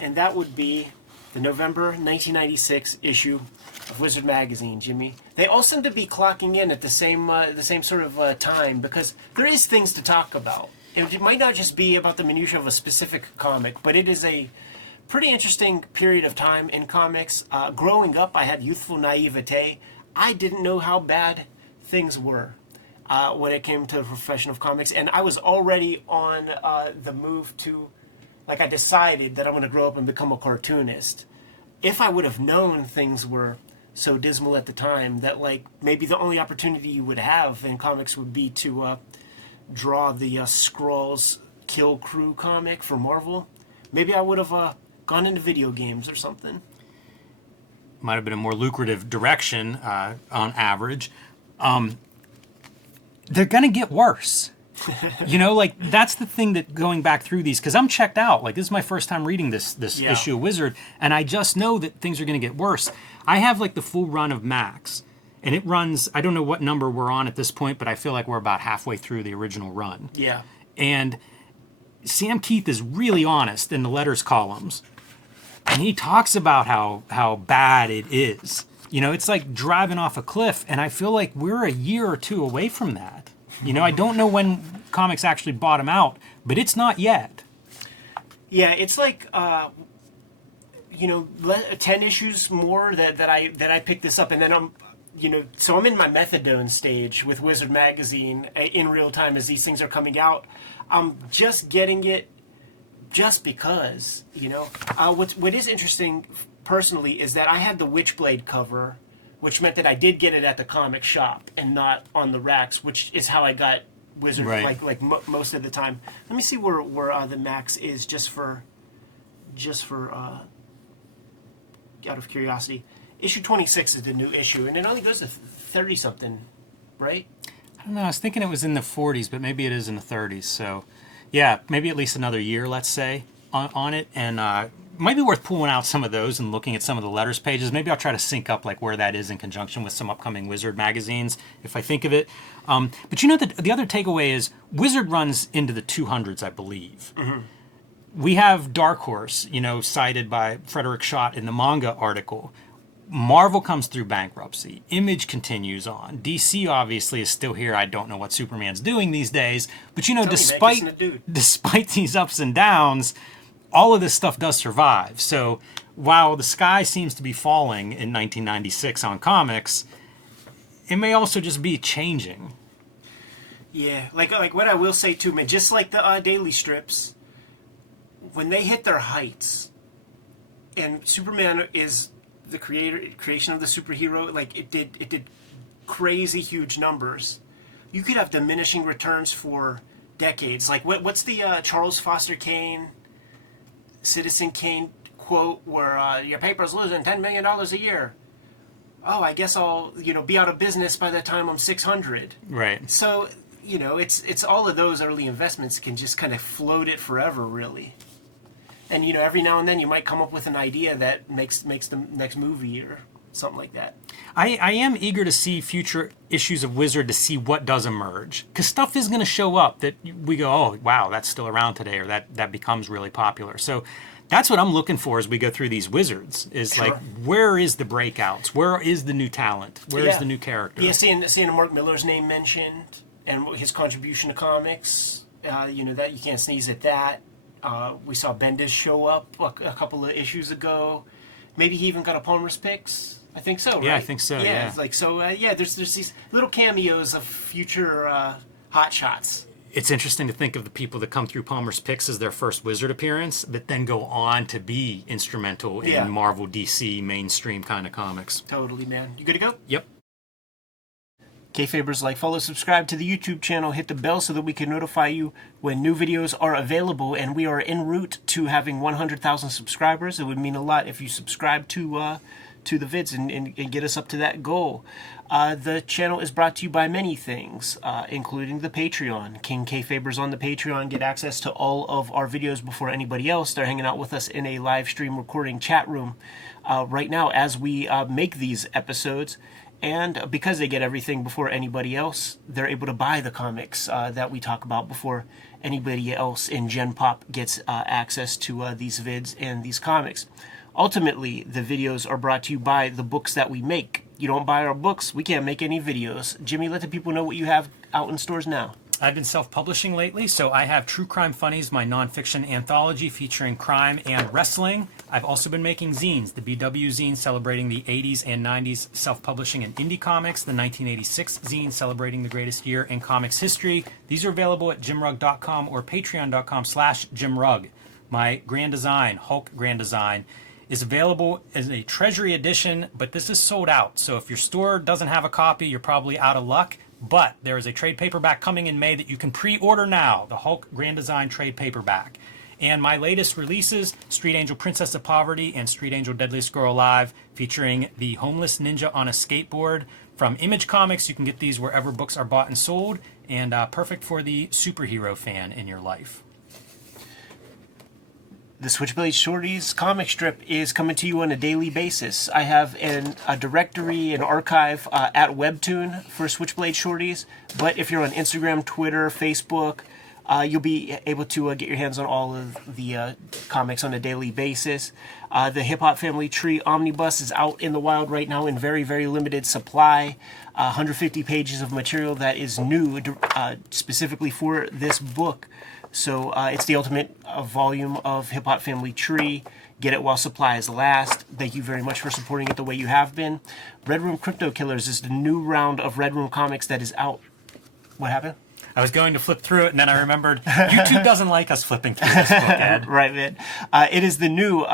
And that would be the November 1996 issue of Wizard Magazine, Jimmy. They all seem to be clocking in at the same sort of time, because there is things to talk about. It might not just be about the minutiae of a specific comic, but it is a pretty interesting period of time in comics. Growing up, I had youthful naivete. I didn't know how bad things were when it came to the profession of comics, and I was already on the move to, like, I decided that I'm going to grow up and become a cartoonist. If I would have known things were so dismal at the time that, like, maybe the only opportunity you would have in comics would be to draw the Skrulls Kill Crew comic for Marvel, maybe I would have gone into video games or something. Might have been a more lucrative direction on average. They're going to get worse. You know, like, that's the thing that going back through these, because I'm checked out. Like, this is my first time reading this issue of Wizard, and I just know that things are going to get worse. I have, like, the full run of Max, and it runs, I don't know what number we're on at this point, but I feel like we're about halfway through the original run. Yeah. And Sam Keith is really honest in the letters columns, and he talks about how bad it is. You know, it's like driving off a cliff, and I feel like we're a year or two away from that. You know, I don't know when comics actually bottom out, but it's not yet. Yeah, it's like, 10 issues more that I picked this up, and then I'm in my methadone stage with Wizard Magazine in real time as these things are coming out. I'm just getting it just because, what is interesting personally is that I had the Witchblade cover, which meant that I did get it at the comic shop and not on the racks, which is how I got Wizard most of the time. Let me see where the Max is just for out of curiosity. Issue 26 is the new issue, and it only goes to 30-something, right? I don't know. I was thinking it was in the 40s, but maybe it is in the 30s. So, yeah, maybe at least another year, let's say, on it. And might be worth pulling out some of those and looking at some of the letters pages. Maybe I'll try to sync up like where that is in conjunction with some upcoming Wizard magazines, if I think of it. But you know, the other takeaway is Wizard runs into the 200s, I believe. Mm-hmm. We have Dark Horse, cited by Frederick Schott in the manga article. Marvel comes through bankruptcy. Image continues on. DC obviously is still here. I don't know what Superman's doing these days. But, despite these ups and downs, all of this stuff does survive. So while the sky seems to be falling in 1996 on comics, it may also just be changing. Yeah, like what I will say too, man, just like the daily strips, when they hit their heights, and Superman is the creation of the superhero, like it did crazy huge numbers. You could have diminishing returns for decades. Like what's the Charles Foster Kane, Citizen Kane quote where your paper's losing $10 million a year? Oh, I guess I'll be out of business by the time I'm 600. Right. So it's all of those early investments can just kind of float it forever, really. And every now and then you might come up with an idea that makes the next movie or something like that. I am eager to see future issues of Wizard to see what does emerge, because stuff is going to show up that we go, oh wow, that's still around today, or that becomes really popular. So that's what I'm looking for as we go through these Wizards. Is Sure. like, where is the breakouts? Where is the new talent? Where is the new character? Yeah, seeing Mark Millar's name mentioned and his contribution to comics, that you can't sneeze at that. We saw Bendis show up a couple of issues ago. Maybe he even got a Palmer's Picks. I think so, right? Yeah, I think so, yeah. It's like, so, there's these little cameos of future hot shots. It's interesting to think of the people that come through Palmer's Picks as their first Wizard appearance, but then go on to be instrumental in Marvel, DC, mainstream kind of comics. Totally, man. You good to go? Yep. Kayfabers, like, follow, subscribe to the YouTube channel, hit the bell so that we can notify you when new videos are available, and we are en route to having 100,000 subscribers. It would mean a lot if you subscribe to the vids and get us up to that goal. The channel is brought to you by many things, including the Patreon. King Kayfabers on the Patreon get access to all of our videos before anybody else. They're hanging out with us in a live stream recording chat room right now as we make these episodes. And because they get everything before anybody else, they're able to buy the comics that we talk about before anybody else in Gen Pop gets access to these vids and these comics. Ultimately, the videos are brought to you by the books that we make. You don't buy our books, we can't make any videos. Jimmy, let the people know what you have out in stores now. I've been self-publishing lately, so I have True Crime Funnies, my nonfiction anthology featuring crime and wrestling. I've also been making zines, the BW zine celebrating the 80s and 90s self-publishing and indie comics, the 1986 zine celebrating the greatest year in comics history. These are available at jimrugg.com or patreon.com/jimrugg. My Grand Design, Hulk Grand Design, is available as a Treasury edition, but this is sold out. So if your store doesn't have a copy, you're probably out of luck. But there is a trade paperback coming in May that you can pre-order now, the Hulk Grand Design trade paperback. And my latest releases, Street Angel Princess of Poverty and Street Angel Deadliest Girl Alive, featuring the homeless ninja on a skateboard. From Image Comics, you can get these wherever books are bought and sold, and perfect for the superhero fan in your life. The Switchblade Shorties comic strip is coming to you on a daily basis. I have a directory, an archive at Webtoon for Switchblade Shorties. But if you're on Instagram, Twitter, Facebook, you'll be able to get your hands on all of the comics on a daily basis. The Hip Hop Family Tree Omnibus is out in the wild right now in very, very limited supply. 150 pages of material that is new specifically for this book. So it's the ultimate volume of Hip Hop Family Tree. Get it while supplies last. Thank you very much for supporting it the way you have been. Red Room Crypto Killers is the new round of Red Room comics that is out. What happened? I was going to flip through it, and then I remembered YouTube doesn't like us flipping through this book, Ed. Right, man. It is the new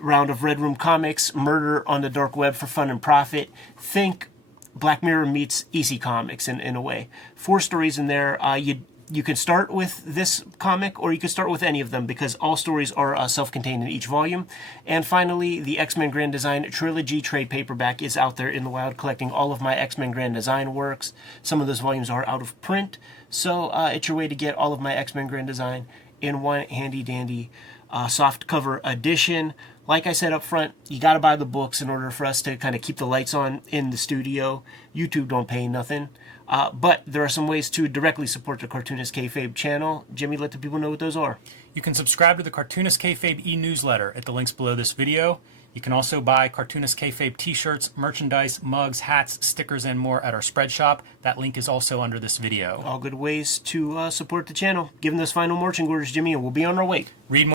round of Red Room comics, Murder on the Dark Web for Fun and Profit. Think Black Mirror meets EC Comics in a way. 4 stories in there. You can start with this comic, or you can start with any of them, because all stories are self-contained in each volume. And finally, the X-Men Grand Design Trilogy trade paperback is out there in the wild, collecting all of my X-Men Grand Design works. Some of those volumes are out of print, so it's your way to get all of my X-Men Grand Design in one handy-dandy soft cover edition. Like I said up front, you got to buy the books in order for us to kind of keep the lights on in the studio. YouTube don't pay nothing. But there are some ways to directly support the Cartoonist Kayfabe channel. Jimmy, let the people know what those are. You can subscribe to the Cartoonist Kayfabe e-newsletter at the links below this video. You can also buy Cartoonist Kayfabe t-shirts, merchandise, mugs, hats, stickers, and more at our spread shop. That link is also under this video. All good ways to support the channel. Give them those final marching orders, Jimmy, and we'll be on our way. Read more